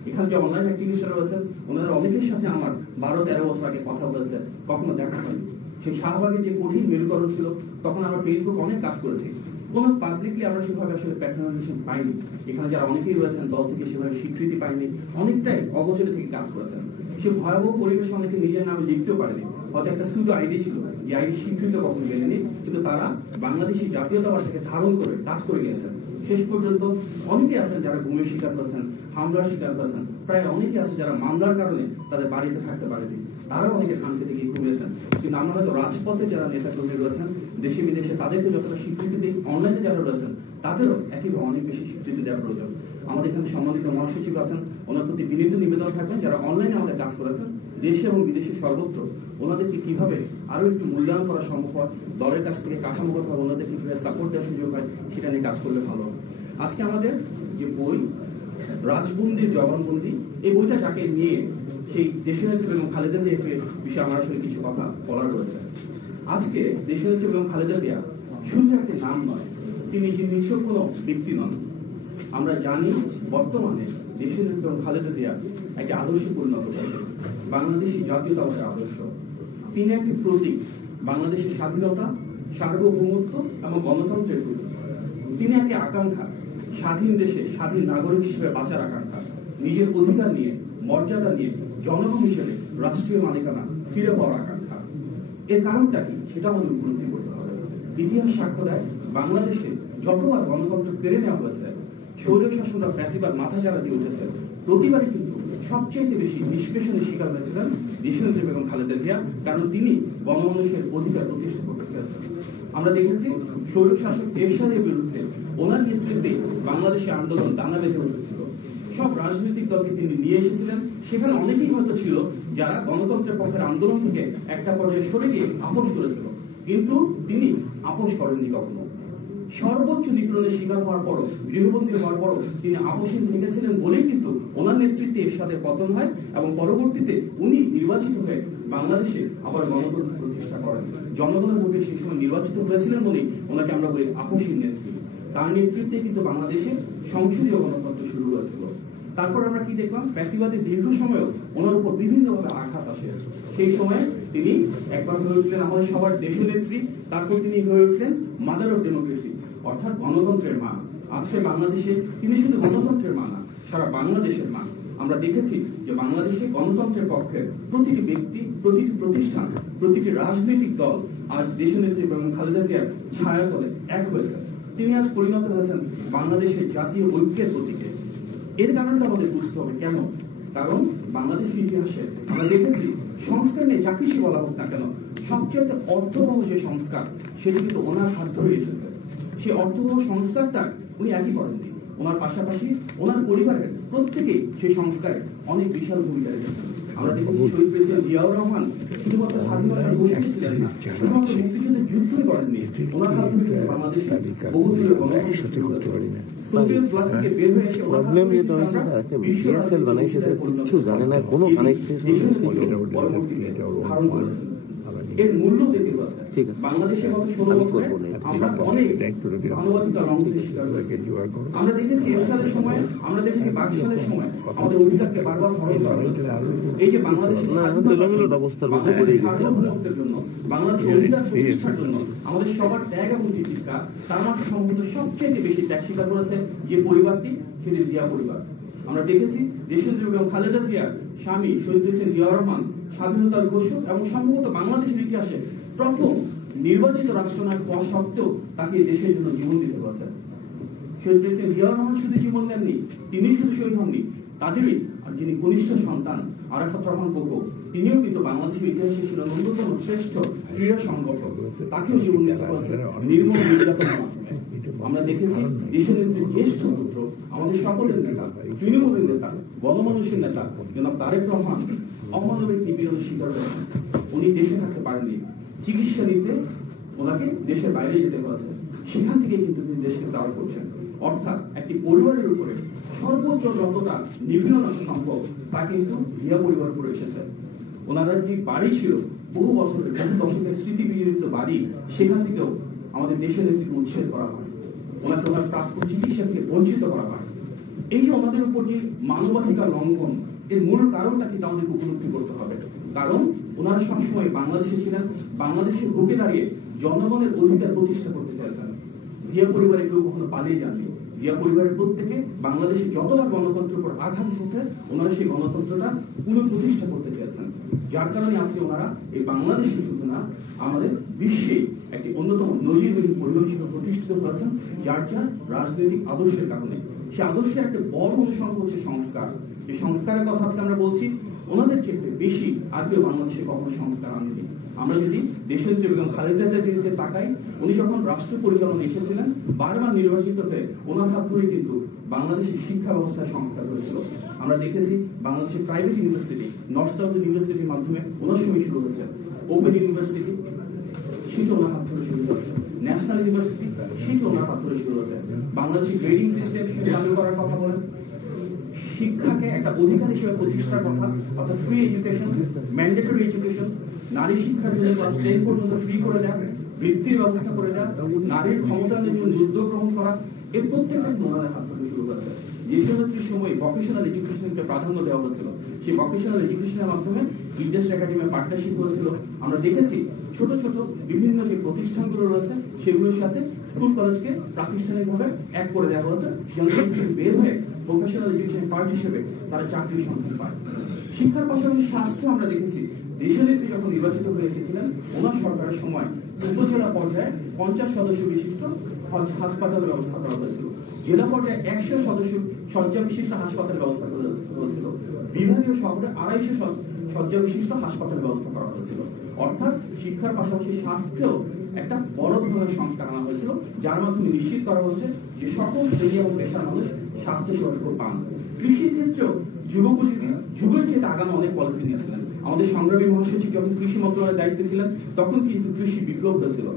এখানে যে অনলাইন অ্যাক্টিভিস্টরা রয়েছেন, ওনাদের অনেকের সাথে আমার 12-13 বছর আগে কথা হয়েছে, কখনো দেখা হয়নি। সেই শাহবাগের যে কঠিন মেরুকরণ ছিল, তখন আমরা ফেসবুক অনেক কাজ করেছি, কোনো পাবলিকলি আমরা সেভাবে আসলে প্যাট্রোনাইজেশন পাইনি। এখানে যারা অনেকেই রয়েছেন দল থেকে সেভাবে স্বীকৃতি পাইনি, অনেকটাই অগোচরে থেকে কাজ করেছেন। সে ভয়াবহ পরিবেশে অনেকে নিজের নামে লিখতেও পারেনি, হয়তো একটা সুডো আইডি ছিল, যে আইডি স্বীকৃত কখনো মেলেনি, কিন্তু তারা বাংলাদেশি জাতীয়তাবাদকে ধারণ করে কাজ করে গিয়েছেন। শেষ পর্যন্ত অনেকে আছেন যারা গুমের শিকার হয়েছেন, হামলার শিকার হয়েছেন, প্রায় অনেকে আছে যারা মামলার কারণে তাদের বাড়িতে থাকতে পারেনি, তারাও অনেকে খানকে থেকে ঘুমিয়েছেন। কিন্তু আমরা হয়তো রাজপথে যারা নেতা কর্মী রয়েছেন, দেশে বিদেশে, তাদেরকে যতটা স্বীকৃতি দিই, অনলাইনে যারা রয়েছেন তাদেরও একেবারে অনেক বেশি স্বীকৃতি দেওয়া প্রয়োজন। আমাদের এখানে সম্মানিত মহাসচিব আছেন, ওনার প্রতি বিনীত নিবেদন থাকবেন, যারা অনলাইনে আমাদের কাজ করেছেন দেশে এবং বিদেশে সর্বত্র, ওনাদেরকে কিভাবে আরো একটু মূল্যায়ন করা সম্ভব হয়, দলের কাছ থেকে কাঠামোগতভাবে ওনাদেরকে কিভাবে সাপোর্ট দেওয়ার সুযোগ হয়, সেটা নিয়ে কাজ করলে ভালো। আজকে আমাদের যে বই রাজবন্দির জবানবন্দি, এই বইটা যাকে নিয়ে সেই দেশনেত্রী এবং খালেদা জিয়ার বিষয়ে আমার আসলে কিছু কথা বলার রয়েছে। আজকে দেশনেত্রী এবং খালেদা জিয়া শুধু একটি নাম নয়, তিনি নিছক কোনো ব্যক্তি নন। আমরা জানি বর্তমানে দেশনেত্রী এবং খালেদা জিয়া একটি আদর্শে পরিণত হয়েছে, বাংলাদেশি জাতীয়তাবাদের আদর্শ। তিনি একটি প্রতীক, বাংলাদেশের স্বাধীনতা, সার্বভৌমত্ব এবং গণতন্ত্রের প্রতীক। তিনি একটি আকাঙ্ক্ষা, স্বাধীন দেশে স্বাধীন নাগরিক হিসেবে বাঁচার আকাঙ্ক্ষা, নিজের অধিকার নিয়ে, মর্যাদা নিয়ে জনগণ হিসেবে রাষ্ট্রীয় মালিকানা ফিরে পাওয়ার আকাঙ্ক্ষা। এর কারণটা কি সেটা আমাদের উপলব্ধি করতে হবে। ইতিহাস সাক্ষ্য দেয়, বাংলাদেশে যতবার গণতন্ত্র কেড়ে নেওয়া হয়েছে, স্বৈরশাসনরা ফ্যাসিবাদ মাথাচাড়া দিয়ে উঠেছে, প্রতিবারই কিন্তু সবচেয়ে বেশি নিষ্পেষণের শিকার হয়েছিলেন দেশনেত্রী বেগম খালেদা জিয়া, কারণ তিনি গণমানুষের অধিকার প্রতিষ্ঠা করতে চেয়েছেন। আমরা দেখেছি স্বৈরশাসক এরশাদের বিরুদ্ধে ওনার নেতৃত্বে বাংলাদেশে আন্দোলন দানা বেঁধে উঠেছিল। সব রাজনৈতিক দলকে তিনি নিয়ে এসেছিলেন। সেখানে অনেকেই হয়তো ছিল যারা গণতন্ত্রের পক্ষের আন্দোলন থেকে একটা পর্যায়ে সরে গিয়ে আপোষ করেছিল, কিন্তু তিনি আপোষ করেননি কখনো। সর্বোচ্চ নিপীড়নের শিকার হওয়ার পরও, গৃহবন্দী হওয়ার পরও তিনি আপোষহীন থেকেছিলেন বলেই কিন্তু ওনার নেতৃত্বে এরশাদের পতন হয় এবং পরবর্তীতে উনি নির্বাচিত হয়ে বাংলাদেশে আবার গণতন্ত্র প্রতিষ্ঠা করেন। জনগণের ভোটে সেই সময় নির্বাচিত হয়েছিলেন বলেই ওনাকে আমরা বলি আপোষহীন নেত্রী। তার নেতৃত্বে কিন্তু বাংলাদেশে সংসদীয় গণতন্ত্র শুরু হয়েছিল। তারপর আমরা কি দেখলাম, ফ্যাসিবাদের দীর্ঘ সময়ও ওনার উপর বিভিন্নভাবে আঘাত আসে। সেই সময় তিনি একবার হয়ে উঠলেন আমাদের সবার দেশনেত্রী, তারপর তিনি হয়ে উঠলেন মাদার অফ ডেমোক্রেসি, অর্থাৎ গণতন্ত্রের মা। আজকে বাংলাদেশে তিনি শুধু গণতন্ত্রের মা না, সারা বাংলাদেশের মা। আমরা দেখেছি যে বাংলাদেশে গণতন্ত্রের পক্ষে প্রতিটি ব্যক্তি, প্রতিটি প্রতিষ্ঠান, প্রতিটি রাজনৈতিক দল আজ দেশনেত্রী এবং খালেদা জিয়ার ছায়াতলে এক হয়েছে। তিনি আজ পরিণত হয়েছেন বাংলাদেশের জাতীয় ঐক্যের প্রতীকে। এর কারণটা আমাদের বুঝতে হবে কেন। কারণ বাংলাদেশের ইতিহাসে আমরা দেখেছি সংস্কার নিয়ে যা কিছু বলা হোক না কেন, সবচেয়ে অর্থবহ যে সংস্কার সেটি কিন্তু ওনার হাত ধরে এসেছে। সেই অর্থবহ সংস্কারটা উনি একই করেননি, ওনার পাশাপাশি ওনার পরিবারের প্রত্যেকেই সেই সংস্কারে অনেক বিশাল ভূমিকা রেখেছেন। আমরা দেখেছি শহীদ প্রেসিডেন্ট জিয়াউর রহমান শুধুমাত্র স্বাধীনতার ঘোষণা ছিলেন না, শুধুমাত্র মুক্তিযুদ্ধের যুদ্ধই করেননি, ওনার হাত ধরে বাংলাদেশে বহুদলীয় গণতন্ত্র করতে পারি না। সোভিয়েত ব্লক থেকে বের হয়ে এসে প্রবলেম যেটা হয়েছে স্যার, একটা বিএসএল বানাইছে কিছু জানে না, কোনো কানেকশন ধারণ করেছেন। এর মূল্য দেখে আছে বাংলাদেশের গত 16 বছরে আমরা অনেক মানবাধিকার লঙ্ঘনের শিকার হয়েছি। আমরা দেখেছি এরশাদের সময়, আমরা দেখেছি বাকশালের সময় আমাদের অধিকারকে বারবার হরণ করা হয়েছে। এই যে বাংলাদেশের সার্বভৌমত্বের জন্য, বাংলাদেশের অধিকার প্রতিষ্ঠার জন্য আমাদের সবার ত্যাগ এবং তিতিক্ষা, তার মধ্যে সম্ভবত সবচেয়ে বেশি ত্যাগ স্বীকার করেছে যে পরিবারটি, সেটি জিয়া পরিবার। আমরা দেখেছি দেশনেত্রী বেগম খালেদা জিয়ার স্বামী শহীদ প্রেসিডেন্ট জিয়াউর রহমান স্বাধীনতার ঘোষক এবং সম্ভবত বাংলাদেশের ইতিহাসে প্রথম নির্বাচিত রাষ্ট্রনায়ক হওয়া সত্ত্বেও তাকে দেশের জন্য জীবন দিতে হয়েছে। শহীদ প্রেসিডেন্ট জিয়াউর রহমান শুধু জীবন দেননি, তিনি শুধু শহীদ হননি, তাদেরই যিনি কনিষ্ঠ সন্তান আরাফাত রহমান কোকো, তিনিও কিন্তু বাংলাদেশের ইতিহাসে ছিলেন অন্যতম শ্রেষ্ঠ ক্রীড়া সংগঠক, তাকেও জীবন দিতে হয়েছে নির্মম নির্যাতনের মাধ্যমে। আমরা দেখেছি দেশনেত্রীর জ্যেষ্ঠ পুত্র, আমাদের সকলের নেতা, তৃণমূলের নেতা, গণমানুষের নেতা জনাব তারেক রহমান অমানবিক নিপীড়নের শিকার হয়েছেন। উনি দেশে থাকতে পারেননি, চিকিৎসা নিতে ওনাকে দেশের বাইরে যেতে হয়েছে, সেখান থেকে কিন্তু তিনি দেশকে সার্ভ করছেন। অর্থাৎ একটি পরিবারের উপরে সর্বোচ্চ যতটা নিপীড়ন আসা সম্ভব তা কিন্তু জিয়া পরিবার উপরে এসেছে। ওনারা যে বাড়ি ছিল বহু বছরের, বহু দশকের স্মৃতি বিজড়িত বাড়ি, সেখান থেকেও আমাদের দেশের নেত্রীকে উচ্ছেদ করা হয়, ওনাকে ওনার প্রাপ্য চিকিৎসা থেকে বঞ্চিত করা হয়। এই যে ওনাদের উপর যে মানবাধিকার লঙ্ঘন, এর মূল কারণটা কিন্তু আমাদেরকে উপলব্ধি করতে হবে। কারণ ওনারা সবসময় বাংলাদেশে ছিলেন, বাংলাদেশের বুকে দাঁড়িয়ে জনগণের অধিকার প্রতিষ্ঠা করতে চাইছেন। জিয়া পরিবারে কেউ কখনো পালিয়ে যাননি। জিয়া পরিবারের প্রত্যেকে বাংলাদেশে যতবার গণতন্ত্রের উপর আঘাত এসেছে, ওনারা সেই গণতন্ত্রটা পুনঃপ্রতিষ্ঠা করতে চেয়েছেন। যার কারণে আজকে ওনারা এই বাংলাদেশে শুধু না, আমাদের বিশ্বে একটি অন্যতম নজিরবিহীন পরিবার হিসেবে প্রতিষ্ঠিত হয়েছেন, যার যার রাজনৈতিক আদর্শের কারণে। সে আদর্শের একটা বড় অনুষঙ্গ হচ্ছে সংস্কার। এই সংস্কারের কথা আজকে আমরা বলছি, ওনাদের ক্ষেত্রে বেশি আর কেউ বাংলাদেশে কখনো সংস্কার আনেনি। আমরা যদি দেশনেত্রী বেগম খালেদা জিয়ার দিকে তাকাই, উনি যখন রাষ্ট্র পরিচালনা এসেছিলেন, বারবার নির্বাচিত হয়ে ওনার হাত ধরে কিন্তু বাংলাদেশের শিক্ষা ব্যবস্থায় সংস্কার হয়েছিল। আমরা দেখেছি বাংলাদেশের প্রাইভেট ইউনিভার্সিটি, নর্থ সাউথ ইউনিভার্সিটির মাধ্যমে ওনার সময় শুরু হয়েছে। ওপেন ইউনিভার্সিটি, সেটি ওনার হাত ধরে শুরু হয়েছে। ন্যাশনাল ইউনিভার্সিটি, সেটি ওনার হাত ধরে শুরু হয়েছে। বাংলাদেশের গ্রেডিং সিস্টেম চালু করার কথা বলেন, শিক্ষাকে একটা অধিকার হিসেবে প্রতিষ্ঠার কথা, অর্থাৎ ফ্রি এডুকেশন, ম্যান্ডেটরি এডুকেশন, নারী শিক্ষার জন্য ক্লাস 10 পর্যন্ত ফ্রি করে দেওয়া, বৃত্তির ব্যবস্থা করে দেওয়া, নারীর ক্ষমতায়নের জন্য উদ্যোগ গ্রহণ করা, এর প্রত্যেকটা নোনাদের হাত থেকে শুরু করেছে। দেশনেত্রীর সময় ভোকেশনাল এডুকেশনকে প্রাধান্য দেওয়া হচ্ছিল। সেই ভোকেশনাল এডুকেশনের মাধ্যমে ইন্ডাস্ট্রি একাডেমির পার্টনারশিপ করেছিল। আমরা দেখেছি ছোট ছোট বিভিন্ন যে প্রতিষ্ঠানগুলো রয়েছে সেগুলোর সাথে স্কুল কলেজকে প্রাতিষ্ঠানিকভাবে এক করে দেওয়া হয়েছে, যেন বের হয়ে ভোকেশনাল এডুকেশন পার্ট হিসেবে তারা চাকরির সন্ধান পায়। শিক্ষার পাশাপাশি স্বাস্থ্য আমরা দেখেছি দেশনেত্রী যখন নির্বাচিত হয়ে এসেছিলেন ওনার সরকারের সময় উপজেলা পর্যায়ে 50 সদস্য বিশিষ্ট হাসপাতালের ব্যবস্থা করা হয়েছিল। জেলা পর্যায়ে 100 সদস্য শয্যা বিশিষ্ট হাসপাতালের ব্যবস্থা করা হয়েছিল। বিভাগীয় শহরে 250 শয্যা বিশিষ্ট হাসপাতালের ব্যবস্থা করা হয়েছিল। অর্থাৎ শিক্ষার পাশাপাশি স্বাস্থ্যেও একটা বড় ধরনের সংস্কার আনা হয়েছিল, যার মাধ্যমে নিশ্চিত করা হয়েছে যে সকল শ্রেণী এবং পেশার মানুষ স্বাস্থ্য সেবা পান। কৃষির ক্ষেত্রেও যুগোপযোগী যুগের চেয়ে আগানো অনেক পলিসি নিয়েছিলেন। আমাদের সংগ্রামী মহাসচিব যখন কৃষি মন্ত্রণালয়ের দায়িত্বে ছিলেন তখন কিন্তু কৃষি বিপ্লব হয়েছিল।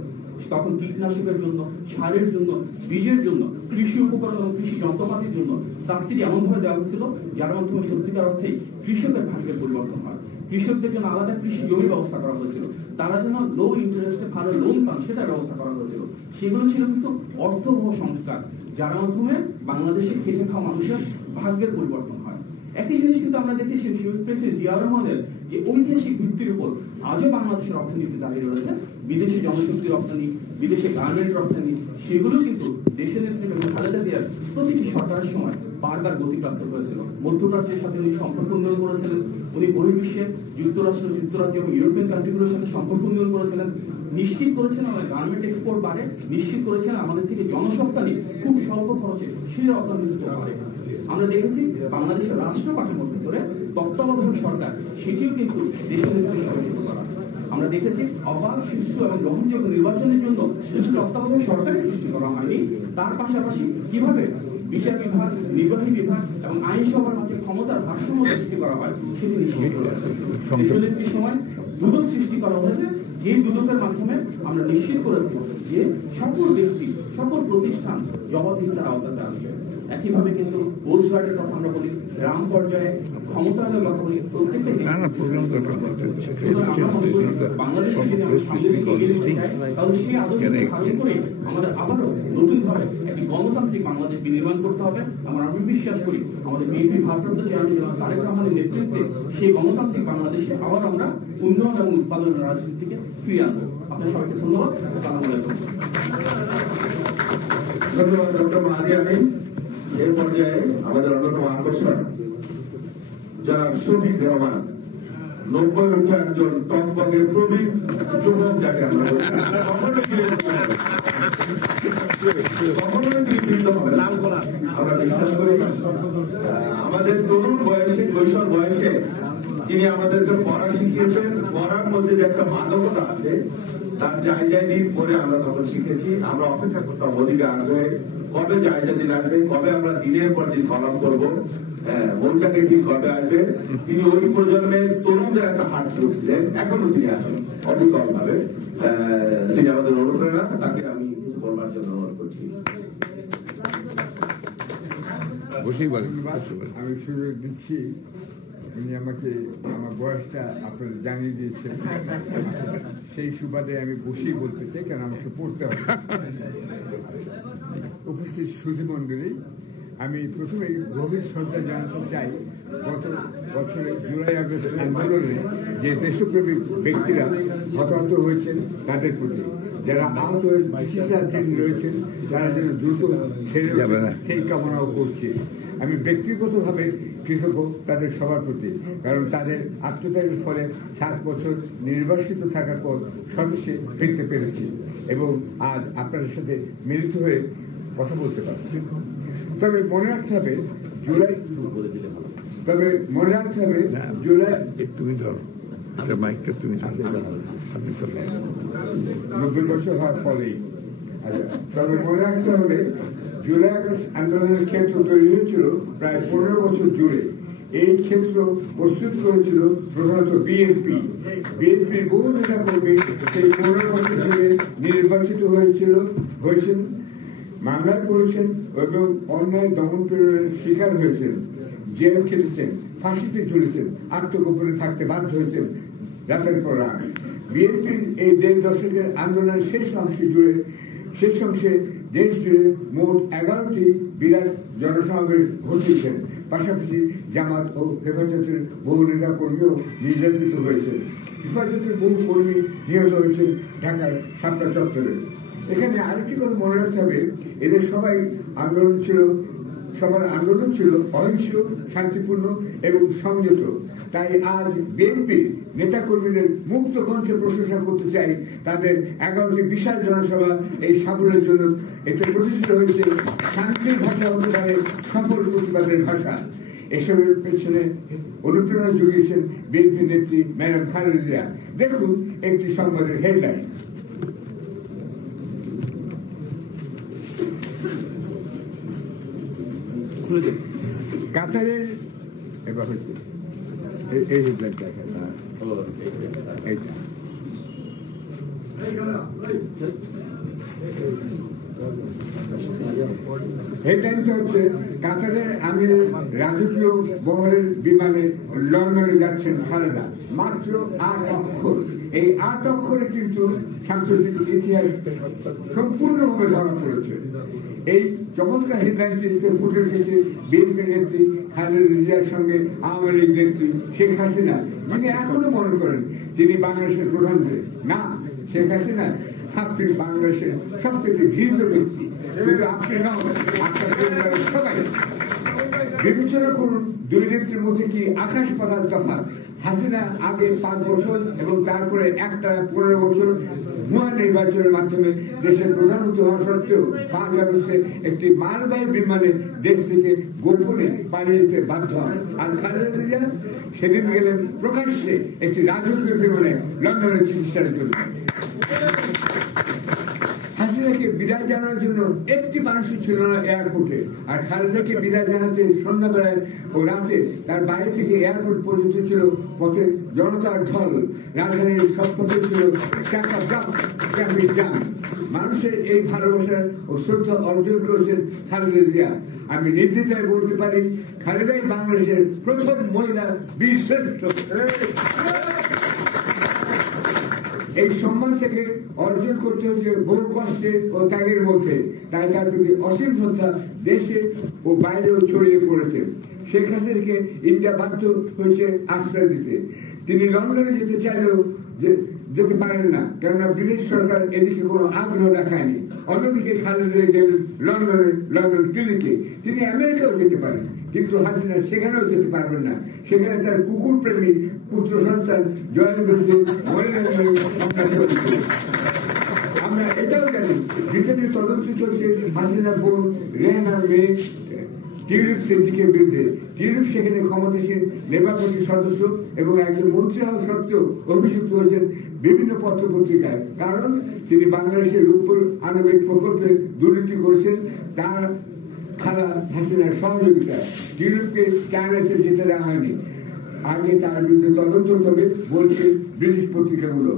তখন কীটনাশকের জন্য, সারের জন্য, বীজের জন্য, কৃষি উপকরণ এবং কৃষি যন্ত্রপাতির জন্য সাবসিডি এমনভাবে দেওয়া হয়েছিল যার মাধ্যমে সত্যিকার অর্থে কৃষকের ভাগ্যের পরিবর্তন হয়। কৃষকদের জন্য আলাদা কৃষি জমির ব্যবস্থা করা হয়েছিল, তারা যেন লো ইন্টারেস্টে ভালো লোন পান সেটার ব্যবস্থা করা হয়েছিল। সেগুলো ছিল কিন্তু অর্থবহ সংস্কার, যার মাধ্যমে বাংলাদেশে খেটে খাওয়া মানুষের ভাগ্যের পরিবর্তন হয়। একই জিনিস কিন্তু আমরা দেখেছি শহীদ প্রেসিডেন্ট জিয়াউর রহমানের যে ঐতিহাসিক ভিত্তির উপর আজও বাংলাদেশের অর্থনীতি দাঁড়িয়ে রয়েছে। বিদেশি জনশক্তি রপ্তানি, বিদেশে গার্মেন্ট রপ্তানি, সেগুলো কিন্তু দেশের নেতৃত্বে খালেদা জিয়ার প্রতিটি সরকারের সময় বারবার গতিপ্রাপ্ত হয়েছিল। মধ্যপ্রাচ্যের সাথে উনি সম্পর্ক উন্নয়ন করেছিলেন। উনি বহির্বিশ্বে যুক্তরাজ্য এবং ইউরোপিয়ান কান্ট্রিগুলোর সাথে সম্পর্ক উন্নয়ন করেছিলেন। নিশ্চিত করেছেন আমাদের গার্মেন্ট এক্সপোর্ট বাড়ে, নিশ্চিত করেছেন আমাদের থেকে জনশক্তি খুব স্বল্প খরচে সেই রপ্তানি বাড়ে। আমরা দেখেছি বাংলাদেশের রাষ্ট্র কাঠামোর ভেতরে তত্ত্বাবধায়ক সরকার সেটিও কিন্তু দেশের নেতৃত্বে সমাবেশিত করা। আমরা দেখেছি অবাধ, সুষ্ঠু এবং গ্রহণযোগ্য নির্বাচনের জন্য শুধু তত্ত্বাবধায়ক সরকারই সৃষ্টি করা হয়নি, তার পাশাপাশি কিভাবে বিচার বিভাগ, নির্বাহী বিভাগ এবং আইনসভার মধ্যে ক্ষমতার ভারসাম্য সৃষ্টি করা হয় সেটি নিশ্চিত করেছে। দেশনেত্রীর সময় দুদক সৃষ্টি করা হয়েছে, যে দুদকের মাধ্যমে আমরা নিশ্চিত করেছি যে সকল ব্যক্তি, সকল প্রতিষ্ঠান জবাবদিহিতার আওতাতে আসবে। একইভাবে কিন্তু কোস্টগার্ডের কথা আমরা বলি, গ্রাম পর্যায়ে ক্ষমতায়নের কথা বলি, প্রত্যেকটা বাংলাদেশকে যদি আমরা সামনে দিকে এগিয়ে নিতে চাই তাহলে সেই আদর্শকে ধারণ করে আমাদের আবারও নতুনভাবে একটি গণতান্ত্রিক বাংলাদেশ বিনির্মাণ করতে হবে। আমি বিশ্বাস করি আমাদের বিএনপি ভারপ্রাপ্ত চেয়ারম্যান জনাব তারেক রহমানের নেতৃত্বে সেই গণতান্ত্রিক বাংলাদেশে আবার আমরা উন্নয়ন এবং উৎপাদনের রাজনীতিকে ফিরিয়ে আনবো। আপনাদের সবাইকে ধন্যবাদ। আসসালামু আলাইকুম। ধন্যবাদ ডক্টর মাহাদি আমিন। এই পর্যায়ে আমাদের অন্যতম আকর্ষণ যারা শফিক রহমান, 90 উঠে একজন টকবগে প্রবীণ যুবক, যাকে আমরা আমরা বিশ্বাস করি আমাদের তরুণ বয়সে, কৈশোর বয়সে যিনি আমাদেরকে পড়া শিখিয়েছেন, পড়ার মধ্যে যে একটা মাদকতা আছে তার জায়গায় দিন পরে আমরা তখন শিখেছি। আমরা অপেক্ষা করতাম ওদিকে আসবে, কবে জায়গা দিন আসবে, কবে আমরা দিনের পর দিন কলাম করবো, মৌচাকে ঠিক কবে আসবে। তিনি ওই প্রজন্মের তরুণদের একটা হাট ছিলেন, এখনো তিনি আছেন অবিকল ভাবে। তিনি আমাদের অনুপ্রেরণা, তাকে আমি কিছু বলবার জন্য অনুরোধ করছি। আমি সুযোগ দিচ্ছি, উনি আমাকে আমার বয়সটা আপনাদের জানিয়ে দিয়েছেন, সেই সুবাদে আমি বসেই বলতে চাই, কারণ আমাকে পড়তে হবে। উপস্থিত সুধীমণ্ডলী, আমি প্রথমে গভীর শ্রদ্ধা জানাতে চাই গত বছরের জুলাই আগস্ট আন্দোলনে যে দেশপ্রেমিক ব্যক্তিরা হতাহত হয়েছেন তাদের প্রতি, যারা আহত হয়ে চিকিৎসাধীন রয়েছেন তারা যেন দ্রুত সেরে সেই কামনাও করছি। আমি ব্যক্তিগতভাবে কৃতজ্ঞ তাদের সবার প্রতি, কারণ তাদের আত্মত্যাগের ফলে 7 বছর নির্বাসিত থাকার পর স্বদেশে ফিরতে পেরেছি এবং আজ আপনাদের সাথে মিলিত হয়ে কথা বলতে পারছি। তবে মনে রাখতে হবে জুলাই, তুমি ধরো মাইকটা, তুমি 90 বছর হওয়ার ফলেই। তবে মনে রাখতে হবে জুলাই আগস্ট আন্দোলনের ক্ষেত্র তৈরি হয়েছিল প্রায় 15 বছর জুড়ে। এই ক্ষেত্র প্রস্তুত করেছিল প্রধানত বিএনপির বহু নেতা কর্মী সেই 15 বছর জুড়ে নির্বাচিত হয়েছেন, মামলায় পড়েছেন এবং অন্যায় দমন পীড়নের শিকার হয়েছেন। জেল খেটেছেন, ফাঁসিতে ঝুলেছেন, আত্মগোপনে থাকতে বাধ্য হয়েছেন রাতের পর রাত। বিএনপির এই 1.5 দশকের আন্দোলনের শেষ অংশে দেশ জুড়ে মোট 11টি বিরাট জনসমাবেশ ঘটিয়েছেন। পাশাপাশি জামাত ও হেফাজতের বহু নেতা কর্মীও নির্যাতিত হয়েছেন। হেফাজতের বহু কর্মী নিহত হয়েছেন ঢাকার শাপলা চত্বরে। এখানে আরেকটি কথা মনে রাখতে হবে, এদের সবার আন্দোলন ছিল অহিংস, শান্তিপূর্ণ এবং সংযত। তাই আজ বিএনপির নেতাকর্মীদের মুক্ত কণ্ঠে প্রশংসা করতে চাই তাদের 11টি বিশাল জনসভা এই সাফল্যের জন্য। এতে প্রতিষ্ঠিত হয়েছে শান্তির ভাষা হতে পারে সফল প্রতিবাদের ভাষা। এসবের পেছনে অনুপ্রেরণা জুগিয়েছেন বিএনপি নেত্রী ম্যাডাম খালেদা জিয়া। দেখুন একটি সংবাদের হেডলাইন। কাতারের এবার হচ্ছে এই হেডলাইনটা এইটা হেডলাইনটা হচ্ছে কাতারের আমিরের রাজকীয় বহরের বিমানে লন্ডনে যাচ্ছেন খালেদা। মাত্র 8 অক্ষর। এই 8 অক্ষরে কিন্তু সাম্প্রতিক ইতিহাস সম্পূর্ণভাবে ধরা পড়েছে। এই চমৎকার হেডলাইনটিতে ফুটে উঠেছে বিএনপি নেত্রী খালেদা জিয়ার সঙ্গে আওয়ামী লীগ নেত্রী শেখ হাসিনা, যিনি এখনো মনে করেন তিনি বাংলাদেশের প্রধানমন্ত্রী। না, শেখ হাসিনা আপনি বাংলাদেশের সবচেয়ে ঘৃণিত ব্যক্তি, কিন্তু আপনি নন, আপনার পরিবারের সবাই। বিবেচনা করুন দুই নেত্রীর মধ্যে কি আকাশ পাতাল তফাৎ। হাসিনা আগে 5 বছর এবং তারপরে একটা 15 বছর মহা নির্বাচনের মাধ্যমে দেশের প্রধানমন্ত্রী হওয়া সত্ত্বেও 5 আগস্টে একটি মালবাহী বিমানে দেশ থেকে গোপনে পালিয়ে যেতে বাধ্য হন। আর খালেদা জিয়া সেদিন গেলেন প্রকাশ্যে একটি রাজকীয় বিমানে লন্ডনের চিকিৎসার জন্য। হাসিনাকে বিদায় জানানোর জন্য একটি মানুষই ছিল না এয়ারপোর্টে। আর খালেদাকে বিদায় জানাতে সন্ধ্যাবেলায় ও রাতে তার বাইরে থেকে এয়ারপোর্ট পর্যন্ত ছিল পথে জনতার ঢল। রাজধানীর সব পথে ছিল ট্রাফিক জ্যাম। মানুষের এই ভালোবাসা ও শ্রদ্ধা অর্জন করেছেন খালেদা জিয়া। আমি নির্দ্বিধায় বলতে পারি, খালেদাই বাংলাদেশের প্রথম মহিলা বীরশ্রেষ্ঠ। এই সম্মান থেকে অর্জন করতে হচ্ছে বহু কষ্টে ও ত্যাগের মধ্যে। তাই তার প্রতি অসীম শ্রদ্ধা দেশে ও বাইরেও ছড়িয়ে পড়েছে। শেখ হাসিনাকে ইন্ডিয়া বাধ্য হয়েছে আশ্রয় দিতে। তিনি লন্ডনে যেতে চাইলেও যেতে পারেন না, কেননা ব্রিটিশ সরকার এদিকে কোনো আগ্রহ দেখায়নি। অন্যদিকে খালেদা গেলেন লন্ডন ক্লিনিকে। তিনি আমেরিকাও যেতে পারেন, কিন্তু হাসিনা সেখানেও যেতে পারবেন না। সেখানে তার কুকুর প্রেমী পুত্র সন্তান জয়ের বিরুদ্ধে আমরা এটাও জানি, ব্রিটেনে তদন্ত চলছে হাসিনা বোন রেহানার মেয়ে টিউলিপ সিদ্দিকের বিরুদ্ধে। টিউলিপ সেখানে ক্ষমতাসীন লেবার পার্টির সদস্য এবং একজন মন্ত্রী হওয়া সত্ত্বেও অভিযুক্ত হয়েছেন বিভিন্ন পত্র পত্রিকায়, কারণ তিনি বাংলাদেশের রূপপুর আণবিক প্রকল্পে দুর্নীতি করেছেন তার খালা হাসিনার সহযোগিতায়। টিউলিপকে চায়নাতে যেতে দেওয়া হয়নি। আগে তার বিরুদ্ধে তদন্ত হবে বলছে ব্রিটিশ পত্রিকাগুলো।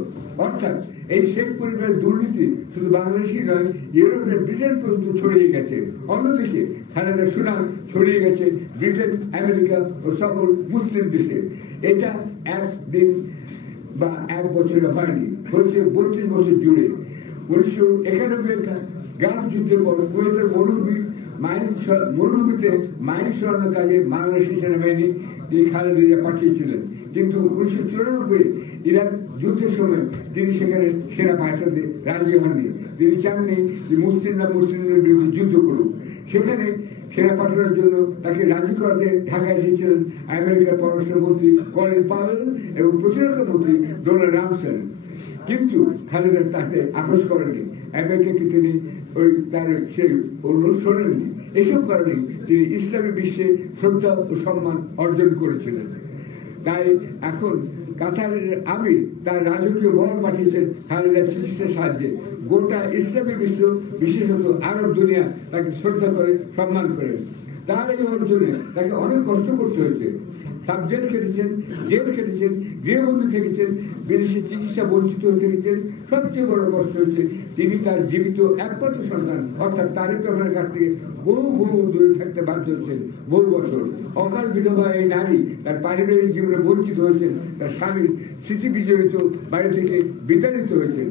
অর্থাৎ এই শেখ পরিবারের দুর্নীতি শুধু বাংলাদেশই নয়, ইউরোপের ব্রিটেন পর্যন্ত ছড়িয়ে গেছে। অন্যদিকে খালেদার সুনাম ছড়িয়ে গেছে ব্রিটেন, আমেরিকা ও সকল মুসলিম দেশে। এটা একদিন বা 1 বছরে হয়নি, হয়েছে 32 বছর জুড়ে। 1991 গালফ যুদ্ধের পর কুয়েতের মরুভূমিতে মাইন সরানোর কাজে বাংলাদেশি সেনাবাহিনী খালেদা জিয়া পাঠিয়েছিলেন। কিন্তু 1994 ইরাক যুদ্ধের সময় তিনি সেখানে সেনা পাঠাতে রাজি হননি। তিনি চাননি যে মুসলিমদের বিরুদ্ধে যুদ্ধ করুক। সেখানে সেনা পাঠানোর জন্য তাকে রাজি করাতে ঢাকায় এসেছিলেন আমেরিকার পররাষ্ট্রমন্ত্রী কলিন পাওয়েল এবং প্রতিরক্ষা মন্ত্রী ডোনাল্ড রামসেন। কিন্তু খালেদা তাকে আপোষ করেননি। আমেরিকাকে তিনি তার সেই অনুরোধ শোনেননি। এসব কারণে তিনি ইসলামী বিশ্বে শ্রদ্ধা ও সম্মান অর্জন করেছিলেন। তাই এখন কাতারের আমির তার রাজকীয় বহর পাঠিয়েছেন খালেদার চিকিৎসার সাহায্যে। গোটা ইসলামী বিশ্ব, বিশেষত আরব দুনিয়া তাকে শ্রদ্ধা করে, সম্মান করে। তার এই অর্জনে তাকে অনেক কষ্ট করতে হয়েছে। সাবজেক্ট কেটেছেন, জেল কেটেছেন, গৃহবন্দী থেকেছেন, বিদেশে চিকিৎসা বঞ্চিত হয়ে থেকেছেন। সবচেয়ে বড় কষ্ট হচ্ছে তিনি তার জীবিত একমাত্র সন্তান অর্থাৎ তারেক রহমানের কাছ থেকে বহু দূরে থাকেন। থাকতে বাধ্য হচ্ছেন বহু বছর। অকাল বিধবা এই নারী তার পারিবারিক জীবনে বঞ্চিত হয়েছেন, তার স্বামীর স্মৃতি বিজড়িত বাড়ি থেকে বিতাড়িত হয়েছেন।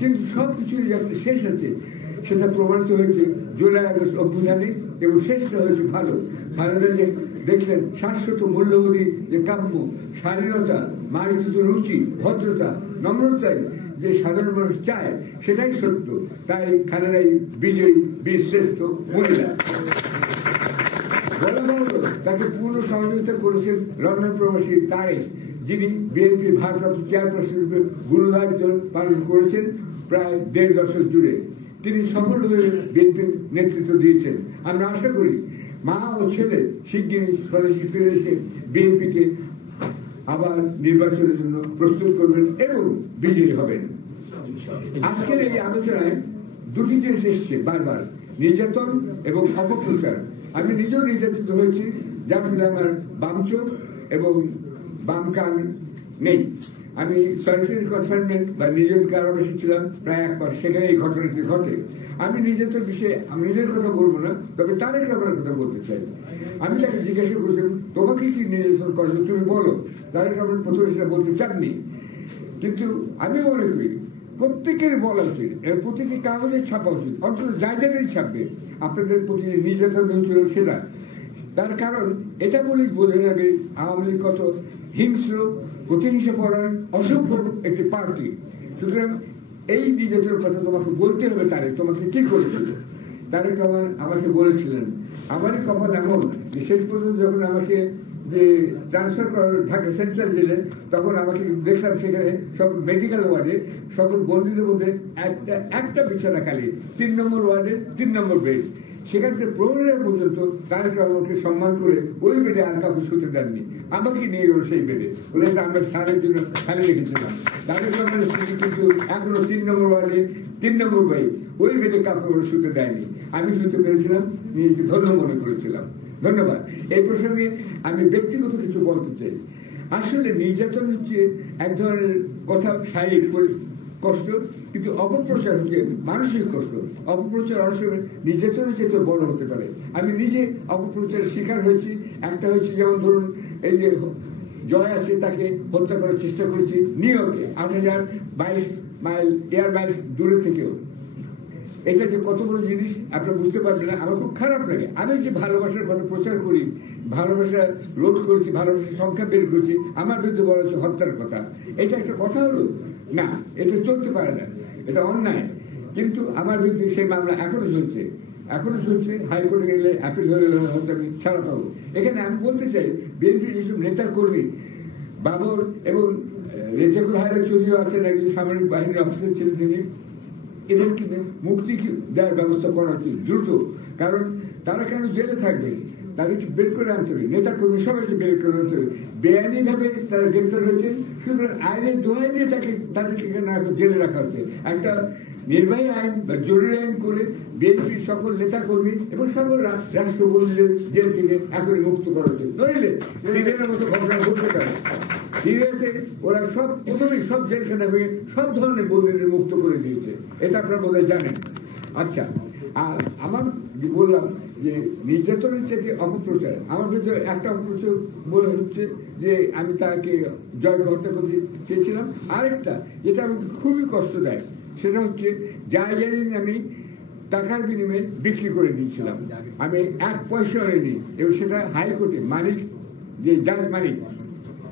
কিন্তু সবকিছুর যখন শেষ আছে সেটা প্রমাণিত হয়েছে জুলাই আগস্ট অভ্যুত্থানে, এবং শেষটা হয়েছে ভালো। খালেদা যে দেখলেন শাশ্বত মূল্যবোধী যে কাম্য, স্বাধীনতা, মার্জিত রুচি, ভদ্রতা, নম্রতাই যে সাধারণ মানুষ চায় সেটাই সত্য। তাই খালেদাই বিজয়ী, বীর শ্রেষ্ঠ মহিলা। বলা হলো তাকে পূর্ণ সহযোগিতা করেছেন লন্ডন প্রবাসী তারেক, যিনি বিএনপির ভারপ্রাপ্ত চেয়ারপারসন রূপে গুরুদায়িত্ব পালন করেছেন প্রায় 1.5 দশক জুড়ে। তিনি সফলভাবে বিএনপির নেতৃত্ব দিয়েছেন। আমরা আশা করি মা ও ছেলে শিগগিরই স্বদেশে ফিরে এসে বিএনপিকে আবার নির্বাচনের জন্য প্রস্তুত করবেন এবং বিজয়ী হবেন। আজকের এই আলোচনায় দুটি জিনিস এসছে বারবার, নির্যাতন এবং অপপ্রচার। আমি নিজেও নির্যাতিত হয়েছি, যার ফলে আমার বাম চোখ এবং বাম কান নেই। আমি সলিটারি কনফাইনমেন্ট বা নিজের কারাবাসে ছিলাম প্রায় 1 মাস, সেখানে এই ঘটনাটি ঘটে। আমি নিজের বিষয়ে আমি নিজের কথা বলবো না, তবে তারেক রহমানের কথা বলতে চাই। আমি তাকে জিজ্ঞাসা করেছিলাম তোমাকে কি নির্যাতন করেছে তুমি বলো। তারেক রহমান প্রথমে সেটা বলতে চাননি, কিন্তু আমি মনে করি প্রত্যেকের বলা উচিত, প্রত্যেকে কাগজে ছাপা উচিত, অন্তত জায়গাতেই ছাপবে আপনাদের প্রতি নির্যাতন হয়েছিল সেটা। তার কারণ এটা বলেই বোঝা যাবে আওয়ামী লীগ কত হিংস্র, প্রতিহিংসা পরায়ণ, অসভ্য একটি পার্টি। সুতরাং এই নির্যাতনের কথা তোমাকে বলতে হবে। তারেক তোমাকে কি করেছিল? তারেক রহমান আমাকে বলেছিলেন, আমারই কপাল এমন যে শেষ পর্যন্ত যখন আমাকে যে ট্রান্সফার করা ঢাকা সেন্ট্রাল জেলে, তখন আমাকে দেখলাম সেখানে সব মেডিকেল ওয়ার্ডে সকল বন্দীদের মধ্যে একটা বিছানা খালি, 3 নম্বর ওয়ার্ডে 3 নম্বর বেড। সেখান থেকে প্রহরীরা পর্যন্ত তারেক রহমানকে সম্মান করে ওই বেডে আর কাউকে শুতে দেননি, আমাকে নিয়ে গেল সেই বেডে। বলে এটা আমরা স্যারের জন্য খালি রেখেছিলাম। তারেক রহমানের স্ত্রী কিন্তু এখনো 3 নম্বর ওয়ার্ডে 3 নম্বর বেড, ওই বেডে কাউকে শুতে দেয়নি। আমি শুতে পেরেছিলাম, নিজেকে ধন্য মনে করেছিলাম। ধন্যবাদ। এই প্রসঙ্গে আমি ব্যক্তিগত কিছু বলতে চাই। আসলে নির্যাতন হচ্ছে এক ধরনের কথা, শারীরিক কষ্ট, কিন্তু অপপ্রচার হচ্ছে মানসিক কষ্ট। অপপ্রচার অনেক সময় নির্যাতনের চেয়ে বড় হতে পারে। আমি নিজে অপপ্রচারের শিকার হয়েছি। একটা হয়েছে যেমন ধরুন এই যে জয় আছে, তাকে হত্যা করার চেষ্টা করেছি নিউ ইয়র্কে 8022 মাইল এয়ার মাইলস দূরে থেকেও। এটা যে কত বড় জিনিস আপনারা বুঝতে পারবেন না। আমার খুব খারাপ লাগে। আমি যে ভালোবাসার কথা প্রচার করি, ভালোবাসা রোধ করেছি, ভালোবাসার সংখ্যা বের করেছি, আমার বিরুদ্ধে বলা হচ্ছে হত্যার কথা। এটা একটা কথা হলো না, এটা চলতে পারে না, এটা অন্যায়। কিন্তু আমার বিরুদ্ধে সেই মামলা এখনো চলছে। হাইকোর্টে গেলে অ্যাপিল হলে হয়তো আমি ছাড়া পাবো। এখানে আমি বলতে চাই, বিএনপির যেসব নেতা কর্মী বাবর এবং রেজাকুল হায়দার চৌধুরী আছেন, একজন সামরিক বাহিনীর অফিসার ছিলেন তিনি, এদের কিন্তু মুক্তি দেওয়ার ব্যবস্থা করা উচিত দ্রুত। কারণ তারা কেন জেলে থাকবে, তাদেরকে বের করে আনতে হবে। নেতা কর্মী সবাইকে বের করে আনতে হবে। বেআইনি ভাবে তারা গ্রেপ্তার হয়েছে, সুতরাং আইনের দোহাই দিয়ে তাদেরকে জেলে রাখা হচ্ছে। একটা নির্বাহী আইন বা জরুরি আইন করে বিএনপির সকল নেতা কর্মী এবং সকল রাষ্ট্রবন্দীদের জেল থেকে এখনই মুক্ত করা হচ্ছে। নইলে সিরিয়ার মতো ঘটনা ঘটতে পারে। সিরিয়াতে ওরা প্রথমেই সব জেলখানা ভেঙে সব ধরনের বন্দীদের মুক্ত করে দিয়েছে। এটা আপনারা বোধহয় জানেন। আচ্ছা, আর আমার বললাম যে নির্যাতনের চেয়ে অপপ্রচার, আমার ভিতরে একটা অপপ্রচার বলে হচ্ছে যে আমি তাকে জয়কে হত্যা করতে চেয়েছিলাম। আরেকটা যেটা আমাকে খুবই কষ্ট দেয়, সেটা হচ্ছে জায়গায় আমি টাকার বিনিময়ে বিক্রি করে দিয়েছিলাম। আমি 1 পয়সা নিইনি, এবং সেটা হাইকোর্টে মালিক, যে জাজ মালিক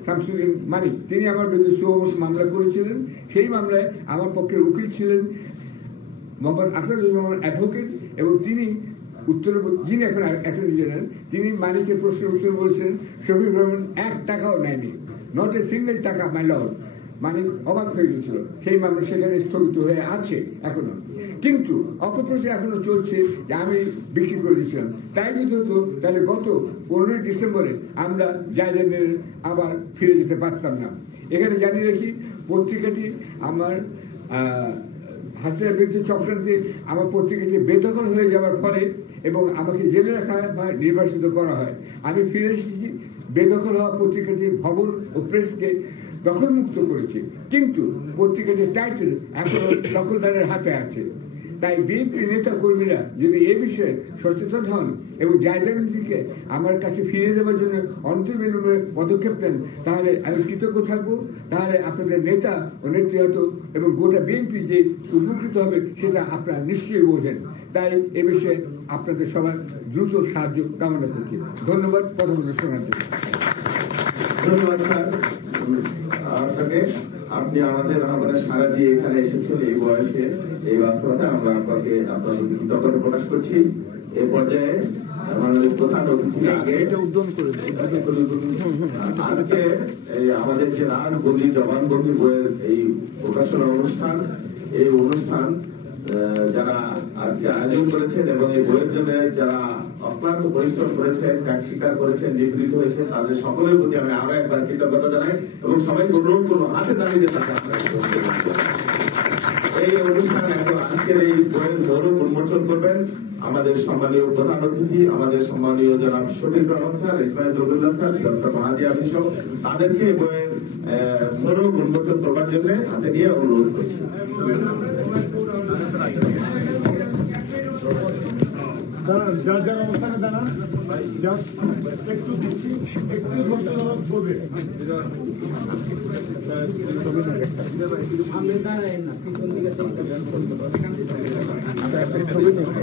শামসুদ্দিন মালিক, তিনি আমার বিরুদ্ধে সুমোটো মামলা করেছিলেন। সেই মামলায় আমার পক্ষের উকিল ছিলেন মোহাম্মদ আসাদুজ্জামান অ্যাডভোকেট, এবং তিনি যিনি এখন অ্যাটর্নি জেনারেল, তিনি মালিকের প্রশ্নের উত্তর বলছেন শফিক রহমান 1 টাকাও নেয়নি, নট এ সিঙ্গেল টাকা, মাই লর্ড। মালিক অবাক হয়ে গেছিল। সেই মামলা সেখানে স্থগিত হয়ে আছে এখনো, কিন্তু অপপ্রচার এখনো চলছে যে আমি বিক্রি করে দিয়েছিলাম। তাই যদি হতো তাহলে গত 15 ডিসেম্বরে আমরা জায়গায় আবার ফিরে যেতে পারতাম না। এখানে জানিয়ে রাখি, পত্রিকাটি আমার হাসিনার বিরুদ্ধে চক্রান্তে আমার পত্রিকাটি বেদখল হয়ে যাওয়ার ফলে এবং আমাকে জেলে রাখা হয়, নির্বাসিত করা হয়। আমি ফিরে এসেছি, বেদখল হওয়া পত্রিকাটি ভবন ও প্রেসকে দখলমুক্ত করেছে, কিন্তু পত্রিকাটির টাইটেল এখনো দখলদারের হাতে আছে। তাই বিএনপি নেতা কর্মীরা যদি এ বিষয়ে সচেতন হন এবং জায়গাটিকে আমার কাছে ফিরিয়ে দেওয়ার জন্য অন্তর্বিলম্বে পদক্ষেপ নেন, তাহলে আমি কৃতজ্ঞ থাকবো। তাহলে আপনাদের নেতা ও নেতৃত্ব এবং গোটা বিএনপি যে উপকৃত হবে সেটা আপনারা নিশ্চয়ই বোঝেন। তাই এ বিষয়ে আপনাদের সবার দ্রুত সাহায্য কামনা করছি। ধন্যবাদ কথাগুলো শোনার জন্য। ধন্যবাদ স্যার আপনাকে। আপনি আমাদের আহ্বানে সাড়া দিয়ে এখানে এসেছেন এই বয়সে, এই বাস্তবতা আমরা আপনাকে আপনার কৃতজ্ঞতা প্রকাশ করছি। এ পর্যায়ে মাননীয় প্রধান অতিথি আগে আজকে আমাদের যে রাজবন্দি জবানবন্দি বইয়ের এই প্রকাশনা অনুষ্ঠান, এই অনুষ্ঠান যারা আজকে আয়োজন করেছেন এবং এই বইয়ের জন্য যারা অক্লান্ত পরিশ্রম করেছেন, ত্যাগ স্বীকার করেছেন, নিপীড়িত হয়েছে, তাদের সকলের প্রতি আমি আরো একবার কৃতজ্ঞতা জানাই এবং সবাইকে অনুরোধ করবো হাতে দাঁড়িয়ে তাকে এই অনুষ্ঠানে এখন আজকের এই বইয়ের মৌরক উন্মোচন করবেন আমাদের সম্মানীয় প্রধান অতিথি, আমাদের সম্মানীয় জনাব Shafiq Rahman sir, Ismail Zahurullah sir, doctor Mahadi Amin সহ তাদেরকে এই বইয়ের মৌরক উন্মোচন করবার জন্য হাতে নিয়ে অনুরোধ করছি। যার যার অবস্থানে দাঁড়ান, জাস্ট একটু দিচ্ছি, একটু ধন্যবাদ করবে।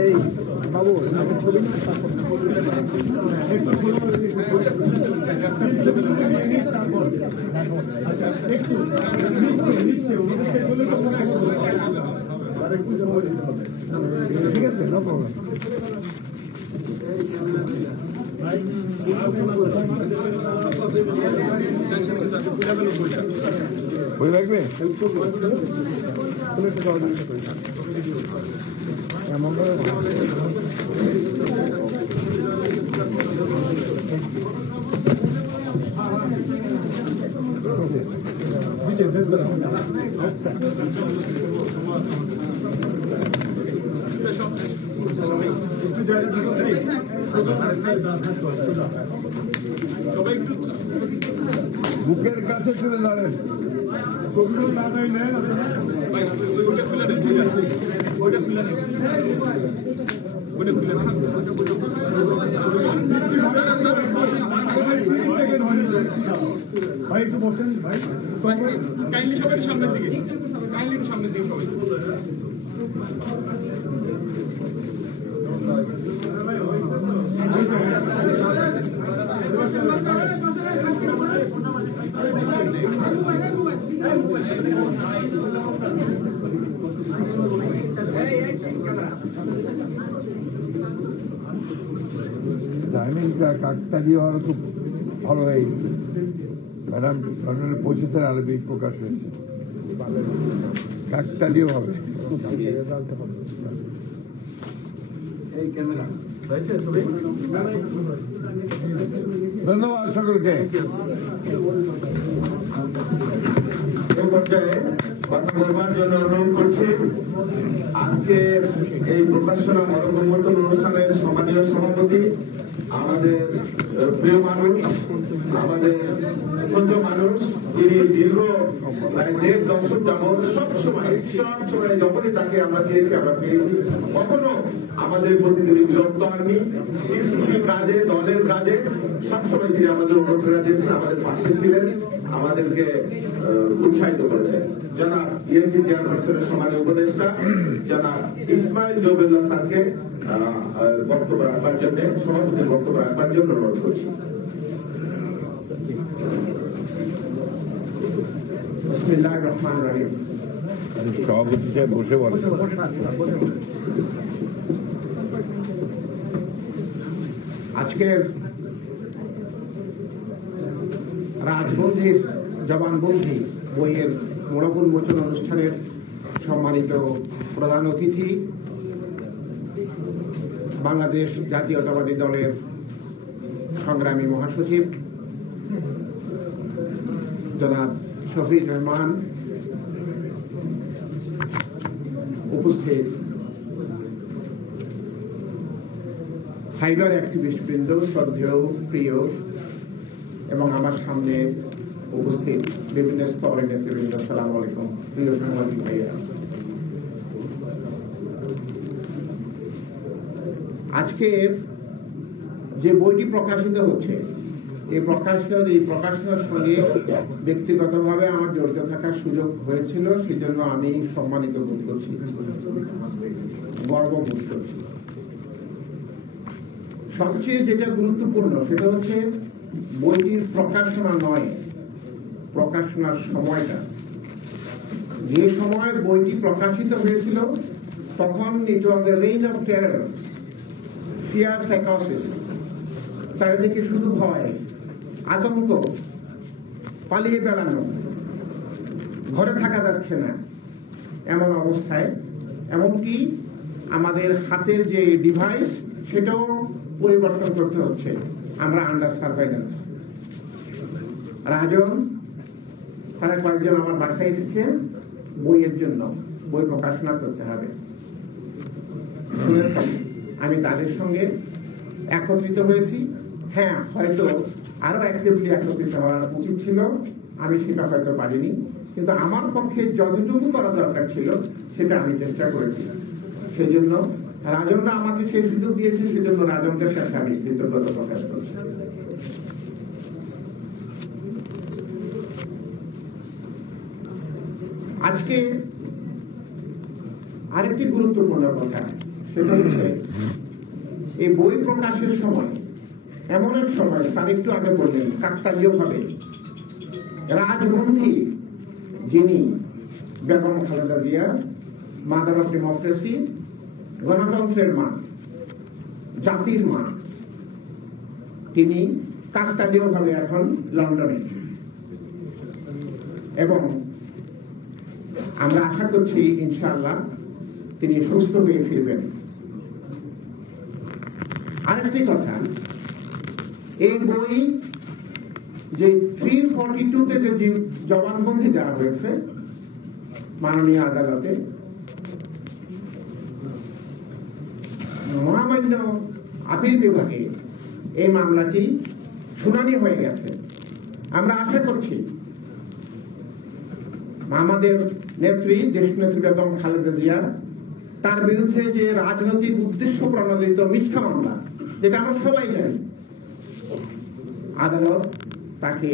এই বাবু ছবি তারপর আচ্ছা একটু নিচ্ছে ঠিক আছে, নো প্রবলেম। বই লাগবে বুকের কাছে চলে দাঁড়েন। ছবিগুলো না দেয় নেন ভাই, একটু বসেন ভাই, কাইন্ডলি সবাই সামনের দিকে, কাইন্ডলি সামনের দিকে সবাই। টাইমিংটা কাকতালীয় হওয়ার খুব ভালো হয়ে গেছে। ম্যাডাম লন্ডনে পৌঁছেছেন, আরবি প্রকাশ হয়েছে, কাকতালীয় হবে। ধন্যবাদ সকলকে। এই পর্যায়ে কথা বলবার জন্য অনুরোধ করছি আজকে এই প্রকাশনা মরক উন্মোচন অনুষ্ঠানের সম্মানীয় সভাপতি, আমাদের প্রিয় মানুষ, আমাদের ছোট মানুষ, যিনি দীর্ঘ প্রায় 1.5 দশক যাবৎ সবসময় যখনই তাকে আমরা চেয়েছি আমরা পেয়েছি, কখনো আমাদের প্রতি তিনি বিরক্ত হননি, সৃষ্টিশীল কাজে, দলের কাজে সবসময় তিনি আমাদের অনুপ্রেরণা দিয়েছেন, আমাদের পাশে ছিলেন, আমাদেরকে উৎসাহিত করেছেন। জনাব ইএনপি চেয়ারপারসনের সম্মানীয় উপদেষ্টা জনাব ইসমাইল জহুরুল্লাহ স্যারকে বক্তব্য রাখবার জন্য, সভাপতির বক্তব্য রাখবার জন্য অনুরোধ করছি। বিসমিল্লাহির রহমানির রহিম। সভাপতি সাহেব বসে বলেন। আজকের রাজবন্দির জবানবন্দি বইয়ের মোড়ক উন্মোচন অনুষ্ঠানের সম্মানিত প্রধান অতিথি, বাংলাদেশ জাতীয়তাবাদী দলের সংগ্রামী মহাসচিব জনাব শফিক রহমান, উপস্থিত সাইবার অ্যাক্টিভিস্ট বৃন্দ, শ্রদ্ধেয় প্রিয় এবং আমার সামনে উপস্থিত বিভিন্ন স্তরের নেতৃবৃন্দ, আসসালামু আলাইকুম। প্রিয় সাংবাদিক ভাইয়া, আজকে যে বইটি প্রকাশিত হচ্ছে এই প্রকাশনার সঙ্গে ব্যক্তিগতভাবে আমার জড়িত থাকার সুযোগ হয়েছিল, সেজন্য আমি সম্মানিত বোধ করছি, গর্ব বোধ করছি। সবচেয়ে যেটা গুরুত্বপূর্ণ সেটা হচ্ছে বইটির প্রকাশনা নয়, প্রকাশনার সময়টা। যে সময় বইটি প্রকাশিত হয়েছিল তখন it was the reign of terror, fear, সাইকোসিস, চারিদিকে শুধু ভয়, আতঙ্ক, পালিয়ে বেড়ানো, ঘরে থাকা যাচ্ছে না, এমন অবস্থায় এমনকি আমাদের হাতের যে ডিভাইস সেটাও পরিবর্তন করতে হচ্ছে, আমরা আন্ডার সার্ভাইলেন্স। রাজন তারা কয়েকজন আমার বাসায় এসেছেন বইয়ের জন্য, বই প্রকাশনা করতে হবে, আমি তাদের সঙ্গে একত্রিত হয়েছি। হ্যাঁ, হয়তো আরো অ্যাক্টিভলি একত্রিত হওয়া উচিত ছিল, আমি সেটা হয়তো পারিনি, কিন্তু আমার পক্ষে যতটুকু করা দরকার ছিল সেটা আমি চেষ্টা করেছি। সেই জন্য রাজনরা আমাকে সেই সুযোগ দিয়েছে, সেজন্য রাজনদের কাছে আমি কৃতজ্ঞতা প্রকাশ করছি। আজকে আরেকটি গুরুত্বপূর্ণ কথা, সেটা হচ্ছে এই বই প্রকাশের সময় এমন এক সময়, স্যার একটু আগে বললেন কাকতালীয় ভাবে রাজগ্রন্থি যিনি Begum Khaleda Zia, mother of democracy, গণতন্ত্রের মা, জাতির মা, তিনি কাকতালীয় ভাবে এখন লন্ডনে, এবং আমরা আশা করছি ইনশাআল্লাহ তিনি সুস্থ হয়ে ফিরবেন। আরেকটি কথা, এই বই যে 342-তে যে জবানবন্দি দেওয়া হয়েছে মাননীয় আদালতে, মহামান্য আপিল বিভাগে এই মামলাটি শুনানি হয়ে গেছে। আমরা আশা করছি আমাদের নেত্রী, দেশনেত্রী বেগম খালেদা জিয়া, তার বিরুদ্ধে যে রাজনৈতিক উদ্দেশ্য প্রণোদিত মিথ্যা মামলা, যেটা আমরা সবাই জানি, আদালত তাকে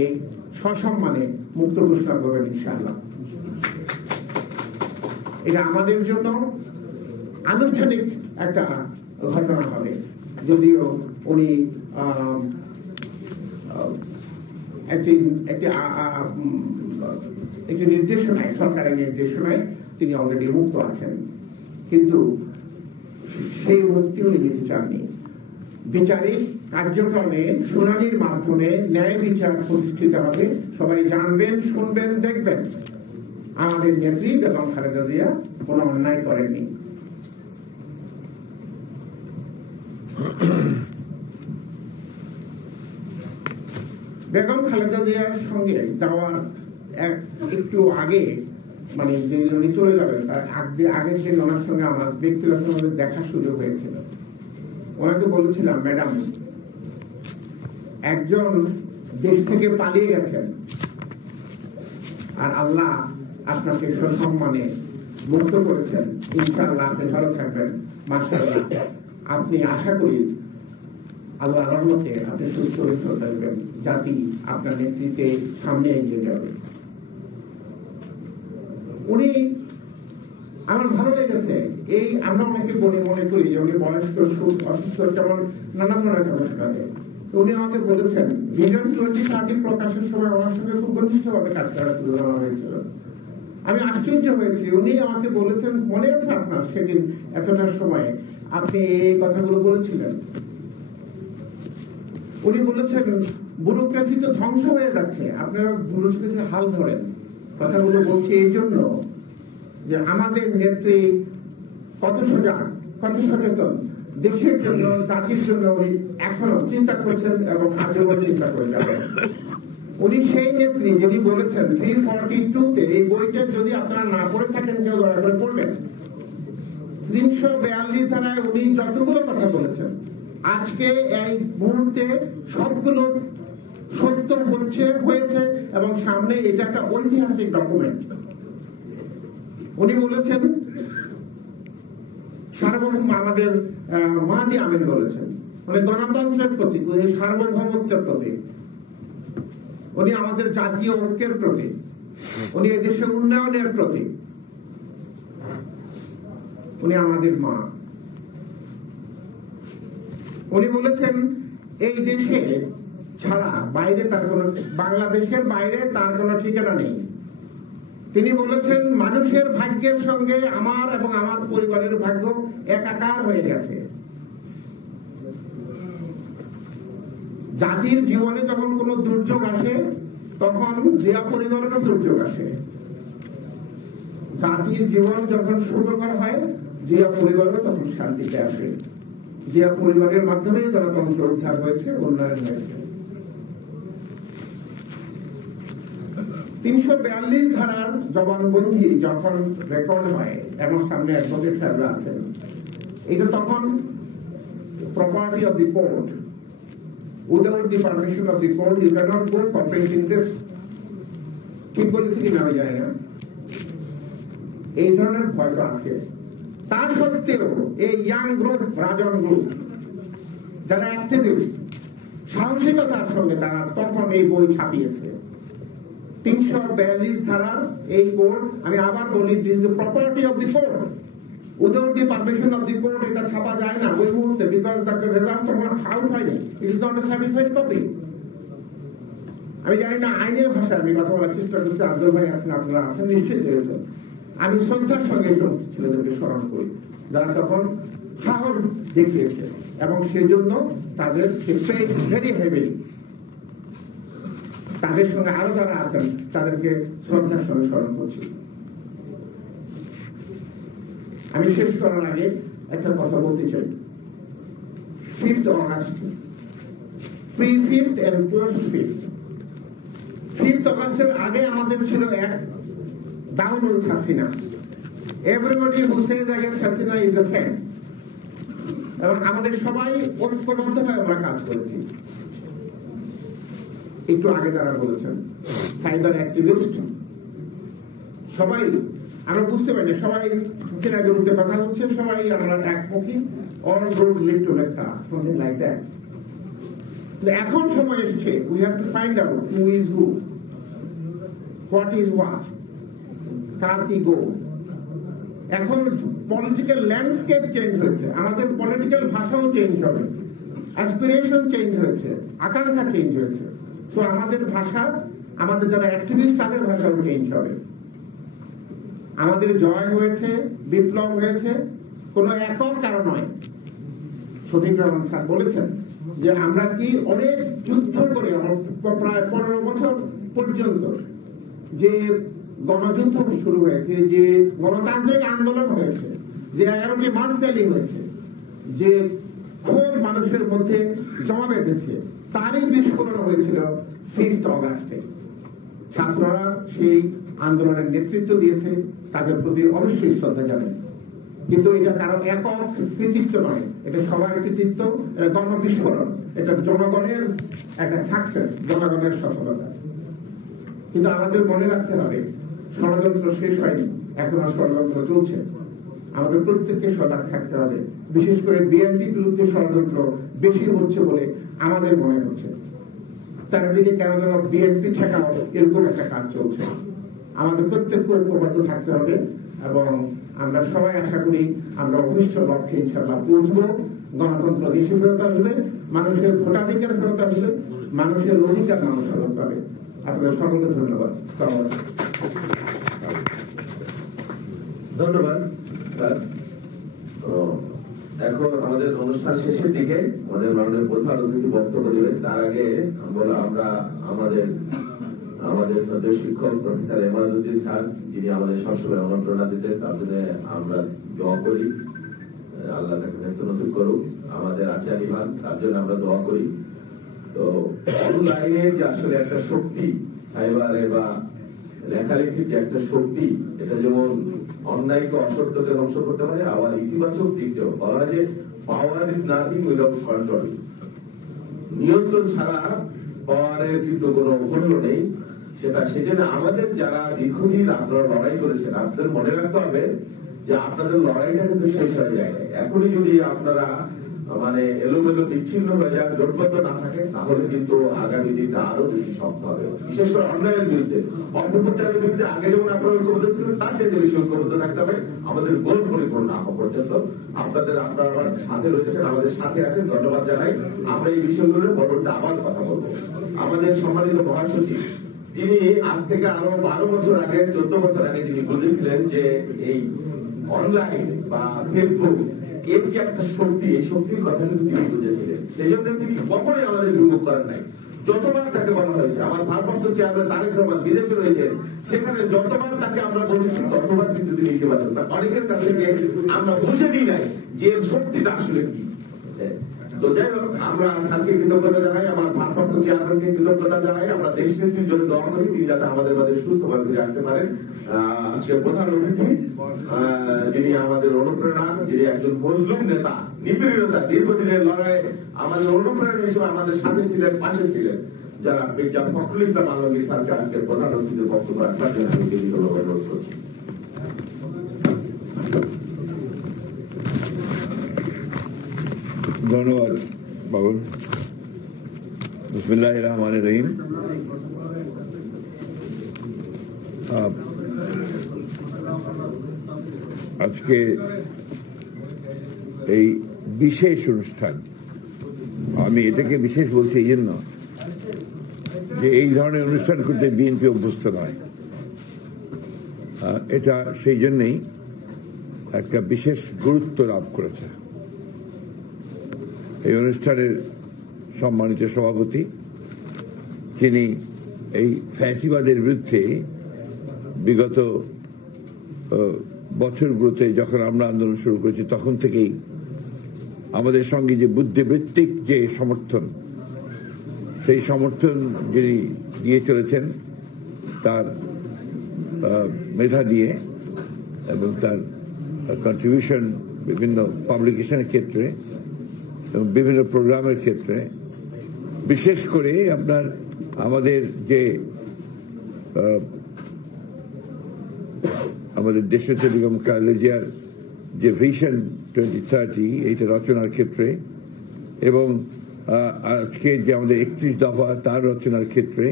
সসম্মানে মুক্ত ঘোষণা করবেন ইনশাআল্লাহ। এটা আমাদের জন্য আনুষ্ঠানিক একটা ঘটনা হবে, যদিও উনি একটি নির্দেশনায়, সরকারের নির্দেশনায় তিনি অলরেডি মুক্ত আছেন, কিন্তু সেই মুক্তি উনি দিতে চাননি। বিচারিক কার্যক্রমে শুনানির মাধ্যমে ন্যায় বিচার প্রতিষ্ঠিত হবে। সবাই জানবেন, শুনবেন, দেখবেন আমাদের নেত্রী বেগম খালেদা জিয়া কোনো অন্যায় করেননি। বেগম খালেদা জিয়ার সঙ্গে যাওয়ার একটু আগে, মানে উনি চলে যাবেন তার আগের দিন ওনার সঙ্গে আমার ব্যক্তিগতভাবে দেখার সুযোগ হয়েছিল। ওনাকে বলেছিলাম, ম্যাডাম, একজন দেশ থেকে পালিয়ে গেছেন আর আল্লাহ আপনাকে সসম্মানে মুক্ত করেছেন, ইনশাআল্লাহ আপনি ভালো থাকবেন, মাশাআল্লাহ আপনি আশা করি আল্লাহ রহমতে আপনি সুস্থ হয়ে থাকবেন, জাতি আপনার নেতৃত্বে সামনে এগিয়ে যাবে। উনি আমার ভালো লেগেছে, এই আমরা অনেকে মনে করি যে উনি বয়স্ক, অসুস্থ, যেমন নানান ধরনের কথা শোনাবে। উনি আমাকে বলেছেন ভিশন 2030 প্রকাশের সময় আমার সঙ্গে খুব ঘনিষ্ঠভাবে কাজ করার সুযোগ হয়েছিল। আমি আশ্চর্য হয়েছি, উনি আমাকে বলেছেন, মনে আছে আপনার সেদিন এতটার সময় আপনি এই কথাগুলো বলেছিলেন। উনি বলেছেন ব্যুরোক্রেসি তো ধ্বংস হয়ে যাচ্ছে, আপনারা ব্যুরোক্রেসির হাল ধরেন। কথাগুলো বলছি এই জন্য যে আমাদের নেত্রী কত সজাগ, কত সচেতন, দেশের জন্য, জাতির জন্য উনি এখনো চিন্তা করছেন এবং আজীবন চিন্তা করে যাবেন। উনি সেই নেত্রী যিনি বলেছেন 342-তে, এই বইটা যদি আপনারা না পড়ে থাকেন কেউ দয়া করে পড়বেন, 342 ধারায় উনি যতগুলো কথা বলেছেন আজকে এই মুহূর্তে সবগুলো সত্য হয়েছে এবং সামনে এটা একটা ঐতিহাসিক ডকুমেন্ট। উনি বলেছেন সার্বভৌম আমাদের মাহাদি আমিন বলেছেন, উনি গণতন্ত্রের প্রতীক, উনি সার্বভৌমত্বের প্রতীক, উনি আমাদের জাতীয় ঐক্যের প্রতীক, উনি এদেশের উন্নয়নের প্রতীক, উনি আমাদের মা। উনি বলেছেন এই দেশে ছাড়া বাইরে তার কোন, বাংলাদেশের বাইরে তার কোন ঠিকানা নেই। তিনি বলেছেন মানুষের ভাগ্যের সঙ্গে আমার এবং আমার পরিবারের ভাগ্য একাকার হয়ে গেছে। জাতির জীবনে যখন কোন দুর্যোগ আসে তখন জিয়া পরিবারেরও দুর্যোগ আসে। জাতির জীবন যখন সুখকর হয় জিয়া পরিবারও তখন শান্তিতে আসে। জিয়া পরিবারের মাধ্যমে গণতন্ত্র উদ্ধার হয়েছে, উন্নয়ন হয়েছে। 342 ধারার জবানবন্দি যখন রেকর্ড হয়, এবং সামনে অ্যাডভোকেট সাহেবরা আছেন, এটা তখন property of the court, without the permission of the court you cannot go for painting this. ঠিক বলেছি কিনা আমি জানি না, এই ধরনের ভয় তো আছে। তা সত্ত্বেও এই ইয়াং গ্রুপ, রাজন গ্রুপ, যারা অ্যাক্টিভিস্ট, সাহসিকতার সঙ্গে তারা তখন এই বই ছাপিয়েছে। 342 ধারার এই কোড, আমি আবার বলি, this is the property of the court, without the permission of the court এটা ছাপা যায় না ওই মুহূর্তে, বিকজ দ্য রেজাল্ট তখন আউট হয়নি, it is not a certified copy. আমি জানি না আইনের ভাষায় আমি কথা বলার চেষ্টা করছি, আব্দুল ভাই আছেন, আপনারা আছেন, নিশ্চয়ই দেখেছেন। আমি শ্রদ্ধার সঙ্গে সমস্ত ছেলেদেরকে স্মরণ করি যারা তখন সাহস দেখিয়েছে, এবং সেজন্য তাদের ভেরি হেভিলি, তাদের সঙ্গে আরো যারা আছেন তাদেরকে শ্রদ্ধার সঙ্গে স্মরণ করছি। আমি শেষ করার আগে একটা কথা বলতে চাই। 5th August, প্রি-5th and post-5th, 5th অগাস্টের আগে আমাদের ছিল এক down with Hasina. Everybody who says against Hasina is a friend. এবং আমাদের সবাই ঐক্যবদ্ধভাবে আমরা কাজ করেছি। একটু আগে যারা বলেছেন সাইবার অ্যাক্টিভিস্ট, সবাই আমরা বুঝতে পারি না, সবাই হাসিনার বিরুদ্ধে কথা হচ্ছে, সবাই আমরা একমুখী, all roads lead to Mecca, something like that. এখন সময় এসেছে, we have to find out who is who, what is what, কার কি গো। এখন পলিটিক্যাল ল্যান্ডস্কেপ চেঞ্জ হয়েছে, আমাদের পলিটিক্যাল ভাষাও চেঞ্জ হবে, অ্যাসপিরেশন চেঞ্জ হয়েছে, আকাঙ্ক্ষা চেঞ্জ হয়েছে। তো আমাদের ভাষা, আমাদের যারা অ্যাক্টিভিস্ট তাদের ভাষাও চেঞ্জ হবে। আমাদের জয় হয়েছে, বিপ্লব হয়েছে, কোনো একক কারণ নয়। শফিক রহমান স্যার বলেছেন যে আমরা কি অনেক যুদ্ধ করে, প্রায় 15 বছর পর্যন্ত যে গণযুদ্ধ শুরু হয়েছে, যে গণতান্ত্রিক আন্দোলন হয়েছে, যে 11টি মাস র্যালি হয়েছে, যে ক্ষোভ মানুষের মধ্যে জমা বেঁধেছে, তারই বিস্ফোরণ হয়েছিল 5th অগাস্টে। ছাত্ররা সেই আন্দোলনের নেতৃত্ব দিয়েছে, তাদের প্রতি অবশ্যই শ্রদ্ধা জানাই। কিন্তু এটা কারো একক কৃতিত্ব নয়, এটা সবার কৃতিত্ব, এটা গণবিস্ফোরণ, এটা জনগণের একটা সাকসেস, জনগণের সফলতা। কিন্তু আমাদের মনে রাখতে হবে ষড়যন্ত্র শেষ হয়নি, এখনো ষড়যন্ত্র চলছে। আমাদের প্রত্যেককে সজাগ থাকতে হবে, বিশেষ করে বিএনপি বিরুদ্ধে ষড়যন্ত্র বেশি হচ্ছে বলে আমাদের মনে হচ্ছে। চারিদিকে কেন যেন বিএনপি ঠেকাও এরকম একটা কাজ চলছে। আমাদের প্রত্যেককে ঐক্যবদ্ধ থাকতে হবে, এবং আমরা সবাই আশা করি আমরা অভিষ্ট লক্ষ্যে ইনশাআল্লাহ পৌঁছবো। গণতন্ত্র দেশে ফেরত আসবে, মানুষের ভোটাধিকার ফেরত আসবে, মানুষের অধিকার মানুষ ফেরত পাবে। আপনাদের সকলকে ধন্যবাদ। ধন্যবাদ স্যার। এখন আমাদের অনুষ্ঠান শেষের দিকে আমাদের মাননীয় প্রধান অতিথি বক্তব্য দেবেন। তার আগে আমরা আমাদের শ্রদ্ধেয় শিক্ষক প্রফেসর এমাজউদ্দিন স্যার, যিনি আমাদের সবসময় অনুপ্রেরণা দিতেন, তার জন্য আমরা দোয়া করি, আল্লাহ তাকে ব্যস্ত নসিব করুক। আমাদের আচার্য ভান, তার জন্য আমরা দোয়া করি। তো অনলাইনের যে আসলে একটা শক্তি, সাইবারে বা লেখালেখির যে একটা শক্তি, এটা যেমন অন্যায়কে অসত্যকে ধ্বংস করতে পারে, আবার ইতিবাচক দিকটাও বলা হয় যে power is nothing without control. নিয়ন্ত্রণ ছাড়া পাওয়ারের কিন্তু কোনো মূল্য নেই। সেজন্য আমাদের যারা দীর্ঘদিন আপনারা লড়াই করেছেন, আপনাদের মনে রাখতে হবে যে আপনাদের লড়াইটা কিন্তু শেষ হয়ে যায় না। এখনই যদি আপনারা মানে এলোমেলো বিচ্ছিন্ন হয়ে যান, জোটবদ্ধ না থাকে, তাহলে কিন্তু আগামী দিনটা আরো বেশি শক্ত হবে। বিশেষ করে অন্যায়ের বিরুদ্ধে, অপপ্রচারের বিরুদ্ধে আগে যেমন আপনারা ঐক্যবদ্ধ ছিলেন, তার চাইতে বেশি ঐক্যবদ্ধ থাকতে হবে। আমাদের গোল পরিপূর্ণ না হওয়া পর্যন্ত আপনারা আমার সাথে রয়েছেন, আমাদের সাথে আছেন, ধন্যবাদ জানাই। আমরা এই বিষয়গুলো পরবর্তী আবার কথা বলবো। আমাদের সম্মানিত মহাসচিব, তিনি আজ থেকে আরো 12 বছর আগে, 14 বছর আগে তিনি বলেছিলেন যে এই অনলাইন বা ফেসবুক এর যে একটা শক্তি, এই শক্তির কথা কিন্তু তিনি বুঝেছিলেন। সেই জন্য তিনি কখনোই আমাদের বিমুখ করেন নাই। যতবার তাকে বলা হয়েছে, আমার ভারপ্রাপ্ত চেয়ারম্যান তারেক রহমান বিদেশে রয়েছেন, সেখানে যতবার তাকে আমরা বলেছি ততবার কিন্তু তিনি ইতিবাচক। অনেকের কাছ থেকে আমরা বুঝে নিই নাই যে এর শক্তিটা আসলে কি। তো যাই হোক, আমরা স্যারকে কৃতজ্ঞতা জানাই, আমার ভারপ্রাপ্ত চেয়ারম্যানকে কৃতজ্ঞতা জানাই। আমরা দেশ নেত্রীর জন্য দোয়া করি তিনি যাতে আমাদের মাঝে সুস্থভাবে ফিরে আসতে পারেন। আজকে প্রধান অতিথি যিনি আমাদের অনুপ্রেরণা, যিনি একজন মজলুম নেতা, নিপীড়িতা, দীর্ঘদিনের লড়াইয়ে আমাদের অনুপ্রেরণা হিসেবে আমাদের সাথে ছিলেন, পাশে ছিলেন, যারা মির্জা ফখরুল ইসলাম আলমগীর স্যারকে আজকে প্রধান অতিথির বক্তব্য রাখার জন্য আমি বিনীতভাবে অনুরোধ করছি। ধন্যবাদ বাবুল। বিসমিল্লাহির রহমানির রহিম। আজকে এই বিশেষ অনুষ্ঠান, আমি এটাকে বিশেষ বলছি এই জন্য যে এই ধরনের অনুষ্ঠান করতে বিএনপি অভ্যস্ত নয়। এটা সেই জন্যই একটা বিশেষ গুরুত্ব লাভ করেছে। এই অনুষ্ঠানের সম্মানিত সভাপতি, তিনি এই ফ্যাসিবাদের বিরুদ্ধে বিগত বছরগুলোতে যখন আমরা আন্দোলন শুরু করেছি তখন থেকেই আমাদের সঙ্গে যে বুদ্ধিবৃত্তিক যে সমর্থন, সেই সমর্থন যিনি দিয়ে চলেছেন তার মেধা দিয়ে এবং তার কন্ট্রিবিউশন বিভিন্ন পাবলিকেশনের ক্ষেত্রে এবং বিভিন্ন প্রোগ্রামের ক্ষেত্রে, বিশেষ করে আপনার আমাদের যে আমাদের দেশনেত্রী বেগম খালেদা জিয়ার যে ভিশন 2030 এইটা রচনার ক্ষেত্রে এবং আজকে যে আমাদের 31 দফা তার রচনার ক্ষেত্রে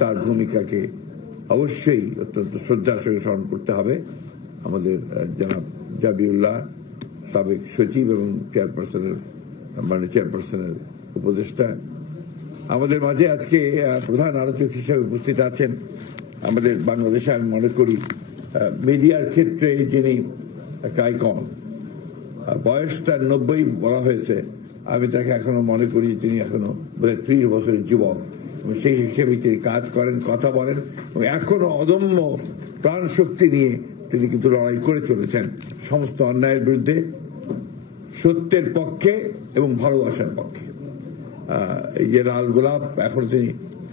তার ভূমিকাকে অবশ্যই অত্যন্ত শ্রদ্ধার সঙ্গে স্মরণ করতে হবে। আমাদের জনাব জাবিউল্লাহ সাবেক সচিব এবং চেয়ারপারসনের উপদেষ্টা, আমাদের মাঝে আজকে প্রধান আলোচক হিসেবে উপস্থিত আছেন আমাদের বাংলাদেশে আমি মনে করি মিডিয়ার ক্ষেত্রে যিনি একটা আইকন। বয়স তার 90 বলা হয়েছে, আমি তাকে এখনো মনে করি তিনি এখনো বোধহয় 30 বছরের যুবক এবং সেই হিসেবে তিনি কাজ করেন, কথা বলেন এবং এখনো অদম্য প্রাণ শক্তি নিয়ে তিনি কিন্তু লড়াই করে চলেছেন সমস্ত অন্যায়ের বিরুদ্ধে, সত্যের পক্ষে এবং ভালোবাসার পক্ষে। এই যে লাল গোলাপ এখন তিনি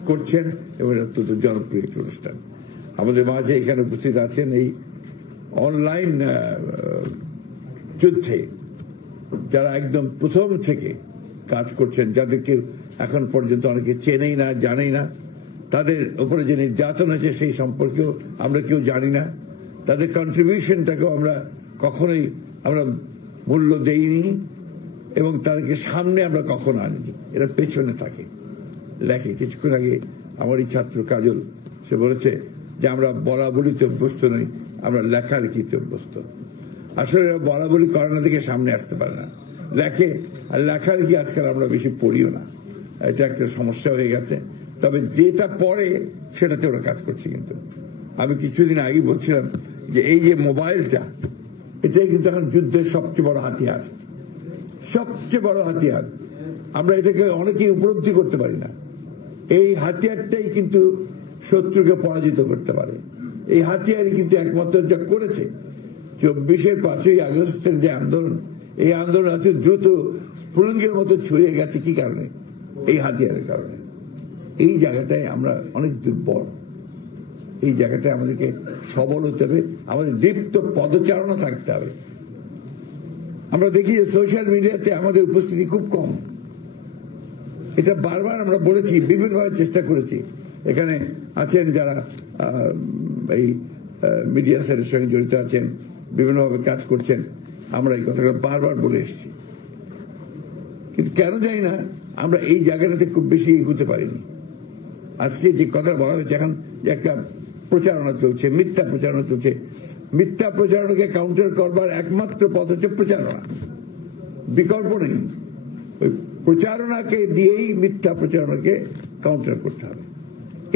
করছেন এবং অত্যন্ত জনপ্রিয় একটি অনুষ্ঠান। আমাদের মাঝে এখানে উপস্থিত আছেন এই অনলাইন যুদ্ধে যারা একদম প্রথম থেকে কাজ করছেন, যাদেরকে এখন পর্যন্ত অনেকে চেনেই না, জানেই না, তাদের উপরে যে নির্যাতন হয়েছে সেই সম্পর্কেও আমরা কেউ জানি না, তাদের কন্ট্রিবিউশনটাকেও আমরা কখনোই আমরা মূল্য দেইনি এবং তাদেরকে সামনে আমরা কখনো আনিনি। এরা পেছনে থাকে, লেখে। কিছুক্ষণ আগে আমার এই ছাত্র কাজল সে বলেছে যে আমরা বলা বলিতে অভ্যস্ত নই, আমরা লেখালেখিতে অভ্যস্ত। আসলে এরা বলা বলি করে না দেখে সামনে আসতে পারে না, লেখে। আর লেখালেখি আজকাল আমরা বেশি পড়িও না, এটা একটা সমস্যা হয়ে গেছে। তবে যেটা পড়ে সেটাতে ওরা কাজ করছে। কিন্তু আমি কিছুদিন আগে বলছিলাম যে এই যে মোবাইলটা, এটাই কিন্তু এখন যুদ্ধের সবচেয়ে বড় হাতিয়ার, সবচেয়ে বড় হাতিয়ার। আমরা এটাকে অনেকেই উপলব্ধি করতে পারি না। এই হাতিয়ারটাই কিন্তু শত্রুকে পরাজিত করতে পারে। এই হাতিয়ারই কিন্তু একমাত্র যা করেছে 24-এর 5ই আগস্টের যে আন্দোলন, এই আন্দোলন এত দ্রুত স্ফুলিঙ্গের মতো ছড়িয়ে গেছে কি কারণে? এই হাতিয়ারের কারণে। এই জায়গাটায় আমরা অনেক দুর্বল। এই জায়গাটায় আমাদেরকে সবল হতে হবে, আমাদের দীপ্ত পদচারণা থাকতে হবে। আমরা দেখি যে সোশ্যাল মিডিয়াতে আমাদের উপস্থিতি খুব কম। এটা বারবার আমরা বলেছি, বিভিন্নভাবে চেষ্টা করেছি। এখানে আছেন যারা এই মিডিয়া সেলের সঙ্গে জড়িত আছেন, বিভিন্নভাবে কাজ করছেন, আমরা এই কথাটা বারবার বলে এসেছি। কিন্তু কেন জানি না আমরা এই জায়গাটাতে খুব বেশি এগোতে পারিনি। আজকে যে কথা বলা হয়েছে, এখন যে একটা প্রচারণা চলছে, মিথ্যা প্রচারণা চলছে, মিথ্যা প্রচারণাকে কাউন্টার করবার একমাত্র পথ হচ্ছে প্রচারণা, বিকল্প নেই। ওই প্রচারণাকে দিয়েই মিথ্যা প্রচারণাকে কাউন্টার করতে হবে,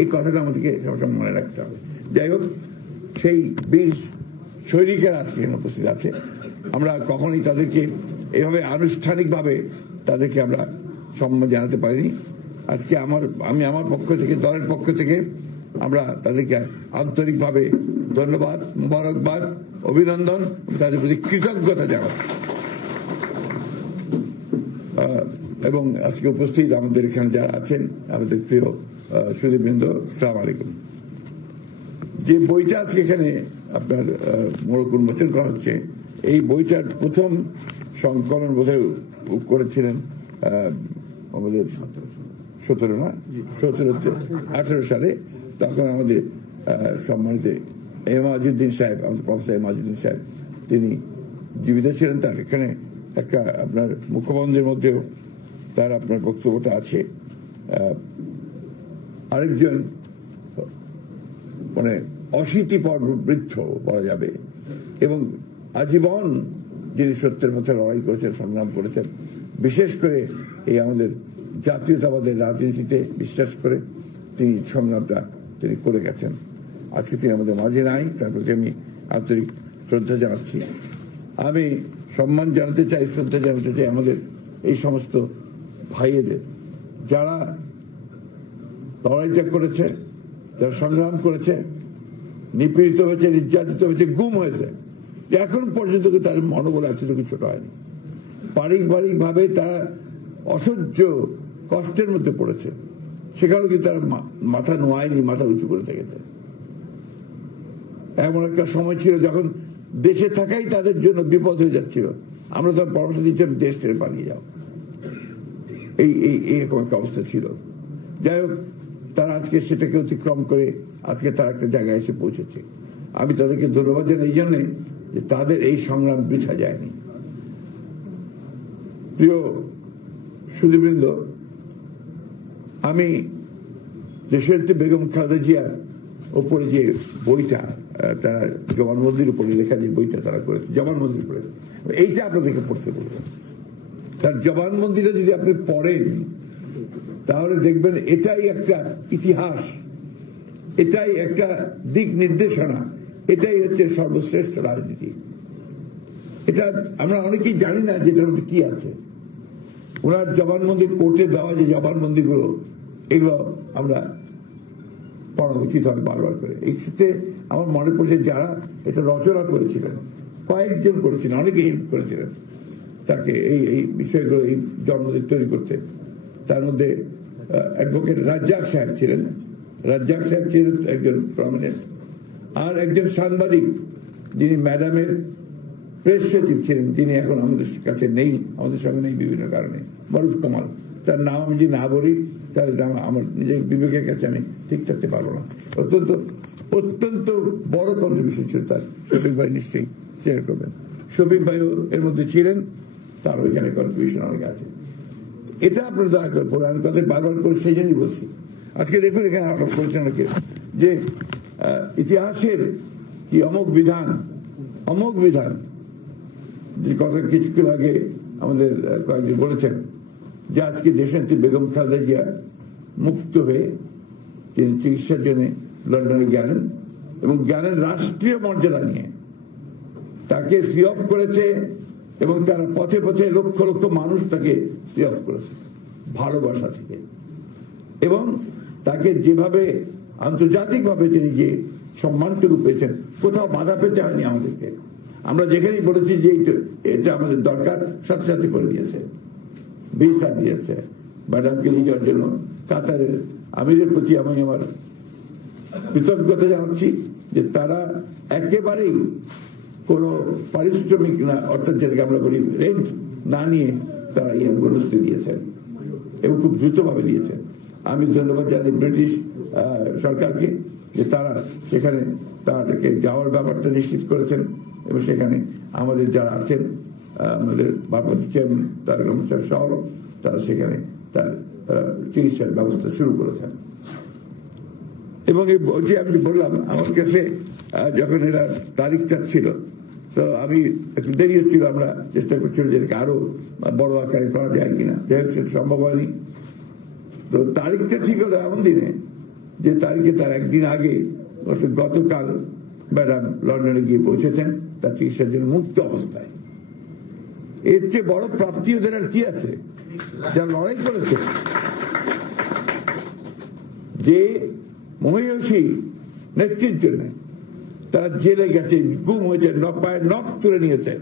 এই কথাটা আমাদেরকে সবসময় মনে রাখতে হবে। যাই হোক, সেই বীর সৈনিকেরা আজকে এখানে উপস্থিত আছে। আমরা কখনোই তাদেরকে এভাবে আনুষ্ঠানিকভাবে তাদেরকে আমরা সম্মান জানাতে পারিনি। আজকে আমি আমার পক্ষ থেকে, দলের পক্ষ থেকে আমরা তাদেরকে আন্তরিকভাবে ধন্যবাদ, মোবারকবাদ, অভিনন্দন, তাদের প্রতি কৃতজ্ঞতা জানাচ্ছি। এবং আজকে উপস্থিত আমাদের এখানে যারা আছেন, আমাদের প্রিয় সুধীবৃন্দ, আসসালামু আলাইকুম। যে বইটা আজকে এখানে আপনার মোড়ক উন্মোচন করা হচ্ছে, এই বইটার প্রথম সংকলন বোধহয় করেছিলেন আমাদের 18 সালে। তখন আমাদের সম্মানিত এমাজউদ্দিন সাহেব, আমাদের প্রফেসর এমাজউদ্দিন সাহেব, তিনি জীবিত ছিলেন। তার এখানে একটা আপনার মুখবন্ধের মধ্যেও তার আপনার বক্তব্যটা আছে। আরেকজন মানে অশীতিপর বৃদ্ধ বলা যাবে, এবং আজীবন যিনি সত্যের পথে লড়াই করেছেন, সংগ্রাম করেছেন, বিশেষ করে এই আমাদের জাতীয়তাবাদের রাজনীতিতে বিশ্বাস করে তিনি সংগ্রামটা তিনি করে গেছেন। আজকে তিনি আমাদের মাঝে নাই, তার প্রতি আমি আন্তরিক শ্রদ্ধা জানাচ্ছি। আমি সম্মান জানাতে চাই, শ্রদ্ধা জানাতে চাই আমাদের এই সমস্ত ভাইয়েদের, যারা লড়াইটা করেছে, যারা সংগ্রাম করেছে, নিপীড়িত হয়েছে, নির্যাতিত হয়েছে, গুম হয়েছে, এখন পর্যন্ত তাদের মনোবল এতটুকু ছোট হয়নি। পারিবারিক ভাবে তারা অসহ্য কষ্টের মধ্যে পড়েছে, সেখানেও কিন্তু তারা মাথা নোয়ায়নি, মাথা উঁচু করে থেকেছে। এমন একটা সময় ছিল যখন দেশে থাকাই তাদের জন্য বিপদ হয়ে যাচ্ছিল। আমরা তো পরামর্শ দিচ্ছিলাম দেশ ছেড়ে পালিয়ে যাও, এইরকম একটা অবস্থা ছিল। যাই হোক, তারা আজকে সেটাকে অতিক্রম করে আজকে তারা একটা জায়গায় এসে পৌঁছেছে। আমি তাদেরকে ধন্যবাদ জানাই এই জন্যে যে তাদের এই সংগ্রাম বৃথা যায়নি। প্রিয় সুধীবৃন্দ, আমি দেশনেত্রী বেগম খালেদা জিয়ার ওপরে যে বইটা, তারা জবানবন্দির উপরে লেখা যে বইটা তারা করেছে, জবানবন্দির উপরে, এইটা আপনাদেরকে পড়তে বলবো। তার জবানবন্দিটা যদি আপনি পড়েন তাহলে দেখবেন এটাই একটা ইতিহাস, এটাই একটা দিক নির্দেশনা, এটাই হচ্ছে সর্বশ্রেষ্ঠ রাজনীতি। এটা আমরা অনেকেই জানি না যে এটার মধ্যে কি আছে। ওনার জবানবন্দি, কোর্টে দেওয়া যে জবানবন্দিগুলো, এগুলো আমরা পড়া উচিত হবে বারবার করে। এই ক্ষেত্রে আমার মনে পড়ছে যারা এটা রচনা করেছিলেন, কয়েকজন করেছিলেন, অনেকে হেল্প করেছিলেন তাকে এই বিষয়গুলো, এই জন্মদিন তৈরি করতে। তার মধ্যে অ্যাডভোকেট রাজ্জাক সাহেব ছিলেন, রাজ্জাক সাহেব ছিলেন একজন প্রমিনেন্ট, আর একজন সাংবাদিক যিনি ম্যাডামের প্রেস সচিব ছিলেন, যিনি এখন আমাদের কাছে নেই, আমাদের সঙ্গে নেই বিভিন্ন কারণে, মারুফ কামাল। তার নাম আমি যদি না বলি তাহলে আমার নিজের বিবেকের কাছে আমি ঠিক থাকতে পারবো না। অত্যন্ত বড় কন্ট্রিবিউশন ছিল তার। শফিক ভাই নিশ্চয়ই শেয়ার করবেন, শফিক ভাইও এর মধ্যে ছিলেন, তার ওইখানে কন্ট্রিবিউশন অনেক আছে। এটা আপনার দয়া করে পড়ে, আমি কথা বারবার করে সেই জন্যই বলছি। আজকে দেখুন এখানে আলাপ করেছেন অনেকে যে ইতিহাসের কি অমোঘ বিধান, যে কথা কিছুক্ষণ আগে আমাদের কয়েকজন বলেছেন, যে আজকে দেশনেত্রী বেগম খালেদা জিয়া মুক্ত হয়ে তিনি চিকিৎসার জন্য লন্ডনে গেলেন, এবং জ্ঞানের রাষ্ট্রীয় মর্যাদা নিয়ে তাকে ফ্রি অফ করেছে, এবং তারা পথে পথে লক্ষ লক্ষ মানুষ তাকে ফ্রি অফ করেছে ভালোবাসা থেকে। এবং তাকে যেভাবে আন্তর্জাতিকভাবে তিনি যে সম্মানটুকু পেয়েছেন, কোথাও বাধা পেতে হয়নি আমাদেরকে। আমরা যেখানেই বলেছি যে এটা আমাদের দরকার, সাথে সাথে করে দিয়েছে, ভিসা দিয়েছে ম্যাডামকে নিয়ে যাওয়ার জন্য। কাতারের আমিরের প্রতি আমি আমার কৃতজ্ঞতা জানাচ্ছি যে তারা একেবারেই কোনো পারিশ্রমিক না, অর্থাৎ যেটাকে আমরা বলি রেন্ট না নিয়ে তারা এই অ্যাম্বুলেন্সটি দিয়েছেন, এবং খুব দ্রুতভাবে দিয়েছেন। আমি ধন্যবাদ জানাই ব্রিটিশ সরকারকে, যে তারা সেখানে তাদেরকে যাওয়ার ব্যাপারটা নিশ্চিত করেছেন এবং সেখানে আমাদের যারা আছেন আমাদের ভারপ্রাপ্ত চেয়ারম্যান তারেক রহমান সাহেব সহ তারা সেখানে তার চিকিৎসার ব্যবস্থা শুরু করেছেন। এবং এই যে আমি বললাম আমার কাছে যখন এরা তারিখ চাচ্ছিল তো আমি একটু দেরি হচ্ছিল, আমরা চেষ্টা করছিলাম যে আরো বড় আকারে করা যায় কিনা, যাই হোক সেটা সম্ভব হয়নি। তো তারিখটা ঠিক হলো এমন দিনে যে তারিখে তার একদিন আগে গতকাল ম্যাডাম লন্ডনে গিয়ে পৌঁছেছেন তার চিকিৎসার জন্য মুক্ত অবস্থায়। এর চেয়ে বড় প্রাপ্তি ওদের আর কি আছে? যারা লড়াই করেছে, যে মহিষী নেত্রীর জন্য তারা জেলে গেছে, গুম হয়েছে, পায়ের নখ তুলে নিয়েছে,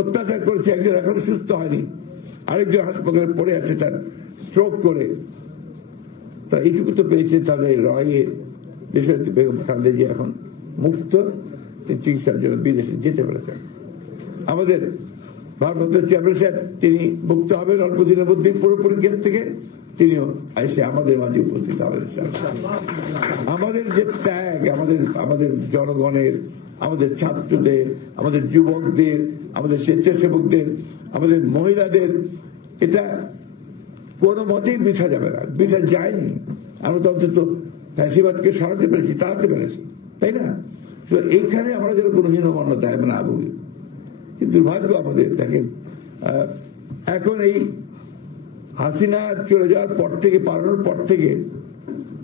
অত্যাচার করেছে, একজন এখন সুস্থ হয়নি, আরেকজন হাসপাতালে পড়ে আছে তার স্ট্রোক করে। তারা এইটুকু তো পেয়েছে তাদের লড়াইয়ে। দেশনেত্রী বেগম খালেদা জিয়া এখন মুক্ত, তিনি চিকিৎসার জন্য বিদেশে যেতে পেরেছেন। আমাদের ভারপ্রাপ্ত চেয়ারম্যান সাহেব তিনি মুক্ত হবেন অল্প দিনের মধ্যে পুরোপুরি কেস থেকে, তিনিও এসে আমাদের মাঝে উপস্থিত হবেন। আমাদের যে ত্যাগ, আমাদের জনগণের, আমাদের ছাত্রদের, আমাদের যুবকদের, আমাদের স্বেচ্ছাসেবকদের, আমাদের মহিলাদের, এটা কোনো মতেই বৃথা যাবে না, বৃথা যায়নি। আমরা তো অন্তত ফ্যাসিবাদকে সরাতে পেরেছি, তাড়াতে পেরেছি, তাই না? এইখানে আমরা যেন কোনো হীনমন্যতা না ভুগি। কিন্তু দুর্ভাগ্য আমাদের, দেখেন এখন এই হাসিনা চলে যাওয়ার পর থেকে, পালানোর পর থেকে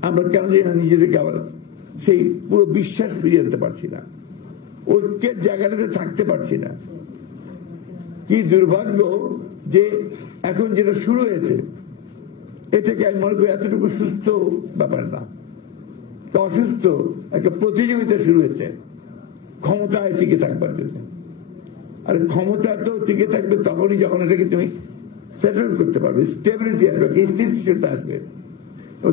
আমরা কেন জানি নিজেদেরকে আবার সেই পুরো বিশ্বাস ফিরিয়ে আনতে পারছি না, ঐক্যের জায়গাটাতে থাকতে পারছি না। কি দুর্ভাগ্য যে এখন যেটা শুরু হয়েছে এটাকে আমি মনে করি এতটুকু সুস্থ ব্যাপার না, অসুস্থ একটা প্রতিযোগিতা শুরু হয়েছে ক্ষমতায় টিকে থাকবার জন্য। আর ক্ষমতা তো টিকে থাকবে তখনই যখন এটাকে তুমি সেটেল করতে পারবে, স্টেবিলিটি আসবে, স্থিতিশীলতা আসবে।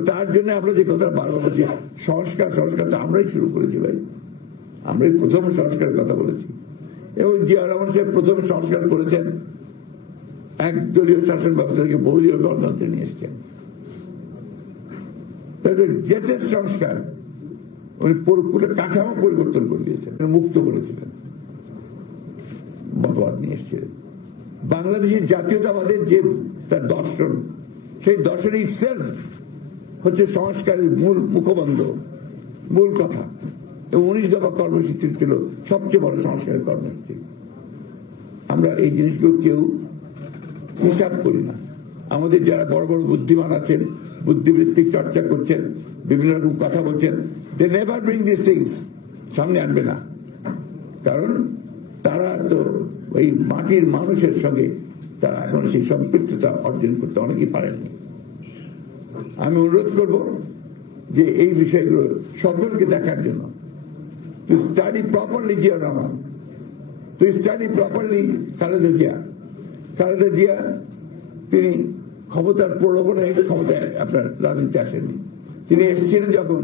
তার জন্য আমরা যে কথা বারবার বলছি, সংস্কার তো আমরাই শুরু করেছি ভাই, আমরাই প্রথম সংস্কারের কথা বলেছি। এবং জিয়া রহমান সাহেব প্রথম সংস্কার করেছেন, একদলীয় শাসন ব্যবস্থা থেকে বহুদলীয় গণতন্ত্রে নিয়ে এসছেন। গ্রেটেস্ট সংস্কার, উনি পুরো কাঠামো পরিবর্তন করে দিয়েছেন, মুক্ত করেছিলেন, মতবাদ নিয়ে এসেছিলেন। বাংলাদেশের জাতীয়তাবাদের যে তার দর্শন, সেই দর্শন ইটসেলফ হচ্ছে সংস্কারের মূল মুখবন্ধ, মূল কথা। এবং 19 দফা কর্মসূচি ছিল সবচেয়ে বড় সংস্কারের কর্মসূচি। আমরা এই জিনিসগুলো কেউ হিসাব করি না। আমাদের যারা বড় বড় বুদ্ধিমান আছেন, বুদ্ধিবৃত্তিক চর্চা করছেন, বিভিন্ন রকম কথা বলছেন, they never bring this things, সামনে আনবে না। কারণ তারা তো ওই মাটির মানুষের সঙ্গে তারা এখন সেই সম্পৃক্ততা অর্জন করতে অনেকেই পারেননি। আমি অনুরোধ করব যে এই বিষয়গুলো সকলকে দেখার জন্য, to study properly Zia Rahman, to study properly Khaleda Zia. তিনি ক্ষমতার প্রলোভনে ক্ষমতায় আপনার রাজনীতি আসেননি। তিনি এসেছিলেন যখন,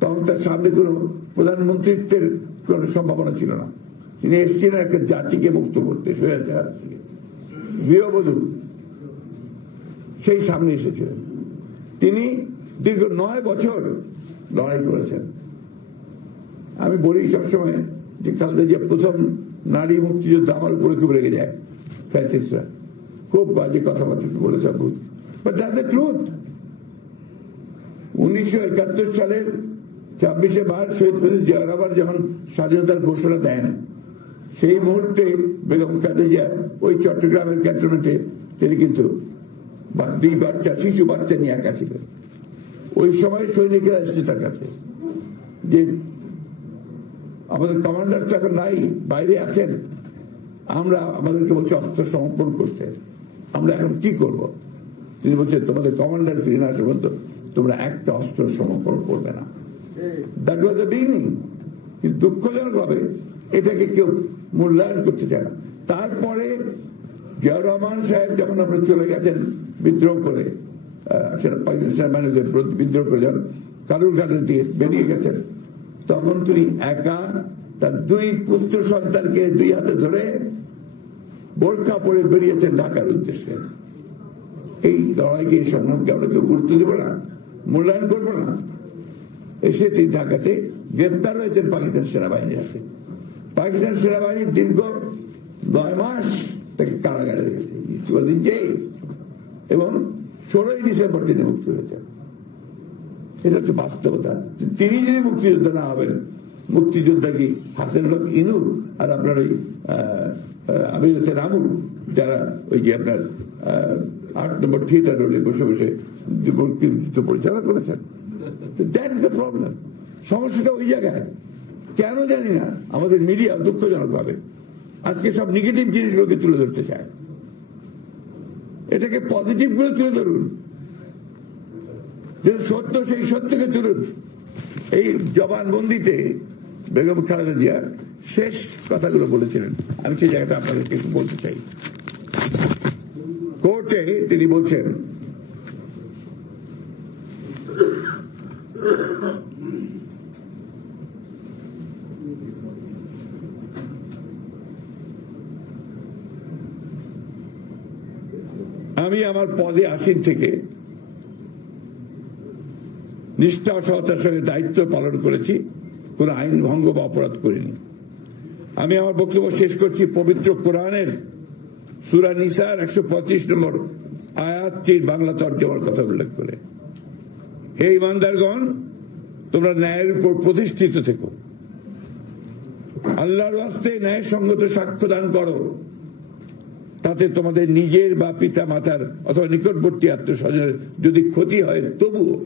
তখন তার সামনে কোনো প্রধানমন্ত্রিত্বের কোন সম্ভাবনা ছিল না। তিনি এসেছিলেন একটা জাতিকে মুক্ত করতে, স্বৈরাচার থেকে। গৃহবধূ সেই সামনে এসেছিলেন। তিনি দীর্ঘ 9 বছর লড়াই করেছেন। আমি বলি সবসময় যে খালেদা জিয়া প্রথম নারী মুক্তিযুদ্ধ আমার উপরে খুব রেগে যায় ফ্যাসিস্টরা, খুব বাজে কথাবার্তা বলেছে, বাট দ্যাটস দ্য ট্রুথ। 1971 সালের 26শে মার্চ শহীদ প্রেসিডেন্ট জিয়া রহমান যখন স্বাধীনতার ঘোষণা দেন, সেই মুহূর্তে বেগম খালেদা জিয়া ওই চট্টগ্রামের ক্যান্টনমেন্টে তিনি কিন্তু 2 বাচ্চা, শিশু বাচ্চা নিয়ে একা ছিলেন। ওই সময় সৈনিকেরা এসেছে তার কাছে যে আমাদের কমান্ডার তো এখন নাই, বাইরে আছেন, আমরা আমাদেরকে বলছে অস্ত্র সমর্পণ করতে, আমরা এখন কি করব? তিনি বলছেন তোমাদের কমান্ডার ফিরে না আসে পর্যন্ত তোমরা একটা অস্ত্র সমর্পণ করবে না। That was the beginning. কিন্তু দুঃখজনক ভাবে এটাকে কেউ মূল্যায়ন করতে চায় না। তারপরে জিয়া রহমান সাহেব যখন আমরা চলে গেছেন বিদ্রোহ করে, সেটা পাকিস্তান মানুষদের বিদ্রোহ করে যখন কালুরঘাটের দিকে বেরিয়ে গেছেন, তখন তিনি একা তার 2 পুত্র সন্তানকে 2 হাতে ধরে বোরকা পরে বেরিয়েছেন ঢাকার উদ্দেশ্যে। এই লড়াইকে, এই সংগ্রামকে আমরা কেউ গুরুত্ব দেবো না, মূল্যায়ন করবো না? এসে তিনি ঢাকাতে গ্রেফতার হয়েছেন পাকিস্তান সেনাবাহিনীর হাতে। পাকিস্তান সেনাবাহিনী দীর্ঘ 9 মাস তাকে কারাগারে রেখেছে এবং 16ই ডিসেম্বর তিনি মুক্তি হয়েছেন। এটা হচ্ছে বাস্তবতা। তিনি যদি মুক্তিযোদ্ধা না হবেন, মুক্তিযোদ্ধা কি হাসানুল হক ইনু আর আপনার ওই আমির হোসেন আমু, যারা ওই যে আপনার 8 নম্বর থিয়েটার রোডে বসে বসে মুক্তিযুদ্ধ পরিচালনা করেছেন। That's the problem. সমস্যাটা ওই জায়গায়। কেন জানি না আমাদের মিডিয়া দুঃখজনক ভাবে আজকে সব নেগেটিভ জিনিসগুলোকে তুলে ধরতে চায়। এটাকে পজিটিভ গুলো তুলে ধরুন, যেটা সত্য সেই সত্যকে তুলুন। এই জবানবন্দিতে বেগম খালেদা জিয়া শেষ কথাগুলো বলেছিলেন, আমি সেই জায়গাটা আপনাদেরকে একটু বলতে চাই। কোর্টে তিনি বলছেন, আমি আমার পদে আসীন থেকে নিষ্ঠা ও সততার সঙ্গে দায়িত্ব পালন করেছি, কোন আইন ভঙ্গ বা অপরাধ করিনি। আমি আমার বক্তব্য শেষ করছি পবিত্র কোরআনের সূরা নিসার 125 নম্বর আয়াতটির বাংলা তর্জমার কথা উল্লেখ করে, হে ঈমানদারগণ, তোমরা ন্যায়ের উপর প্রতিষ্ঠিত থেকো, আল্লাহর ওয়াস্তে ন্যায়সঙ্গত সাক্ষ্য দান করো, তাতে তোমাদের নিজের বা পিতা মাতার অথবা নিকটবর্তী আত্মীয়স্বজনের যদি ক্ষতি হয়, তবুও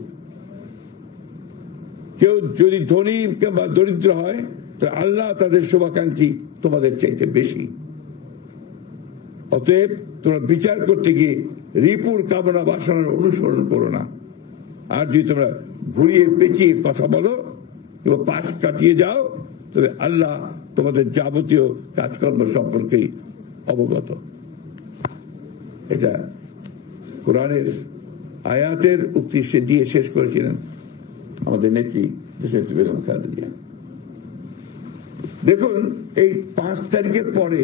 কেউ যদি ধনী বা দরিদ্র হয়, তো আল্লাহ তাদের শুভাকাঙ্ক্ষী তোমাদের চাইতে বেশি। অতএব তোমরা বিচার করতে গিয়ে রিপুর কামনা বাসনার অনুসরণ করো না। আর যদি তোমরা ঘুরিয়ে পেঁচিয়ে কথা বলো কিংবা পাশ কাটিয়ে যাও, তবে আল্লাহ তোমাদের যাবতীয় কাজকর্ম সম্পর্কেই অবগত। এটা কোরআনের আয়াতের উক্তি সে দিয়ে শেষ করেছিলেন আমাদের নেত্রী দেশনেত্রী বেগম খালেদা জিয়া। দেখুন, এই 5 তারিখের পরে,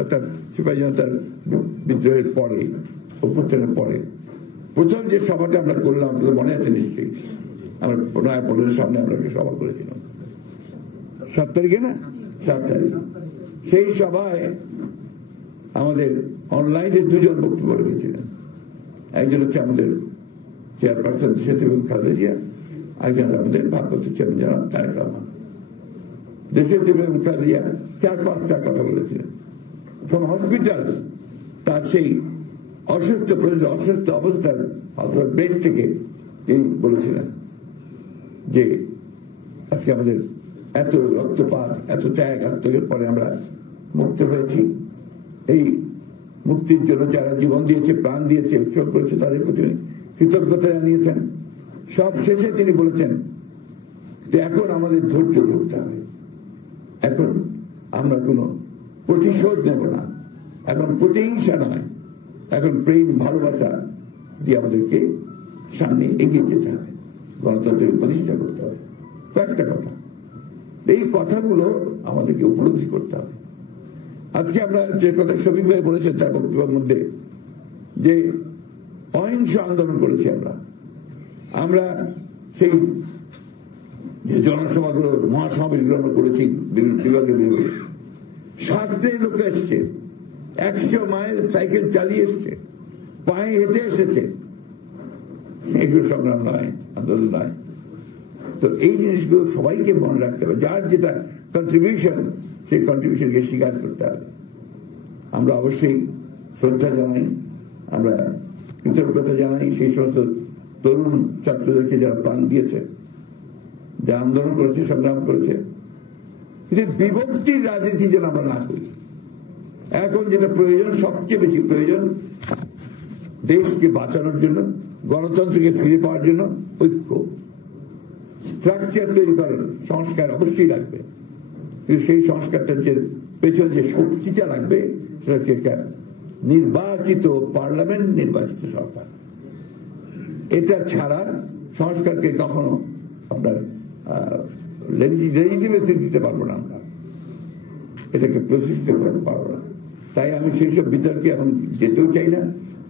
অর্থাৎ সিপাহী জনতার বিদ্রোহের পরে, অভ্যুত্থানের পরে প্রথম যে সভাটা আমরা করলাম, আপনাদের মনে আছে নিশ্চয়ই, আমরা নয়াপল্টনের সামনে আমরা সভা করেছিলাম 7 তারিখে না, 7 তারিখ। সেই সভায় আমাদের অনলাইনে 2 জন বক্তব্য রেখেছিলেন। একজন হচ্ছে আমাদের চেয়ারপারসন দেশনেত্রী বেগম খালেদা জিয়া, একজন আমাদের ভারপ্রাপ্ত চেয়ারম্যান জনাব তারেক রহমান। দেশনেত্রী বেগম খালেদা জিয়া 4-5টা কথা বলেছিলেন। ফ্রম হসপিটাল, তার সেই অসুস্থ অবস্থার বেড থেকে তিনি বলেছিলেন যে আজকে আমাদের এত রক্তপাত, এত ত্যাগ আত্মত্যাগের পরে আমরা মুক্ত হয়েছি। এই মুক্তির জন্য যারা জীবন দিয়েছে, প্রাণ দিয়েছে, উৎসর্গ করেছে, তাদের প্রতি কৃতজ্ঞতা জানিয়েছেন। সব শেষে তিনি বলেছেন যে এখন আমাদের ধৈর্য ধরতে হবে, এখন আমরা কোনো প্রতিশোধ নেব না, এখন প্রতিহিংসা নয়, এখন প্রেম ভালোবাসা দিয়ে আমাদেরকে সামনে এগিয়ে যেতে হবে, গণতন্ত্রের প্রতিষ্ঠা করতে হবে। কয়েকটা কথা, এই কথাগুলো আমাদেরকে উপলব্ধি করতে হবে। আজকে আমরা যে কথা শফিক ভাই বলেছেন তার বক্তব্যের মধ্যে, যে অহিংস আন্দোলন করেছি আমরা সেই যে জনসভাগুলো, মহাসমাবেশগুলো আমরা করেছি বিভাগে 7 লোক এসছে, 100 মাইল সাইকেল চালিয়ে এসছে, পায়ে হেঁটে এসেছে। এগুলো সংগ্রাম নয়, আন্দোলন নয়। তো এই জিনিসগুলো সবাইকে মনে রাখতে হবে, যার যেটা কন্ট্রিবিউশন, সেই কন্ট্রিবিউশনকে স্বীকার করতে হবে। আমরা অবশ্যই শ্রদ্ধা জানাই, আমরা কৃতজ্ঞতা জানাই সেই সমস্ত তরুণ ছাত্রদেরকে যারা প্রাণ দিয়েছে, যারা আন্দোলন করেছে, সংগ্রাম করেছে। কিন্তু বিভক্তির রাজনীতি যেন আমরা না করি। এখন যেটা প্রয়োজন, সবচেয়ে বেশি প্রয়োজন, দেশকে বাঁচানোর জন্য, গণতন্ত্রকে ফিরে পাওয়ার জন্য ঐক্য, স্ট্রাকচার তৈরি করার সংস্কার অবশ্যই লাগবে। কিন্তু সেই সংস্কারটার যে পেছনে যে শক্তিটা লাগবে, সেটা হচ্ছে একটা নির্বাচিত পার্লামেন্ট, নির্বাচিত সরকার। এটা ছাড়া সংস্কারকে কখনো আপনার লেজিটিমেসি দিতে পারবো না, আমরা এটাকে প্রতিষ্ঠিত করতে পারবো না। তাই আমি সেই সব বিতর্কে এখন যেতেও চাই না।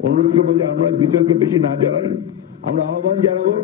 অনুরোধ করবো যে আমরা বিতর্কে বেশি না জড়াই। আমরা আহ্বান জানাবো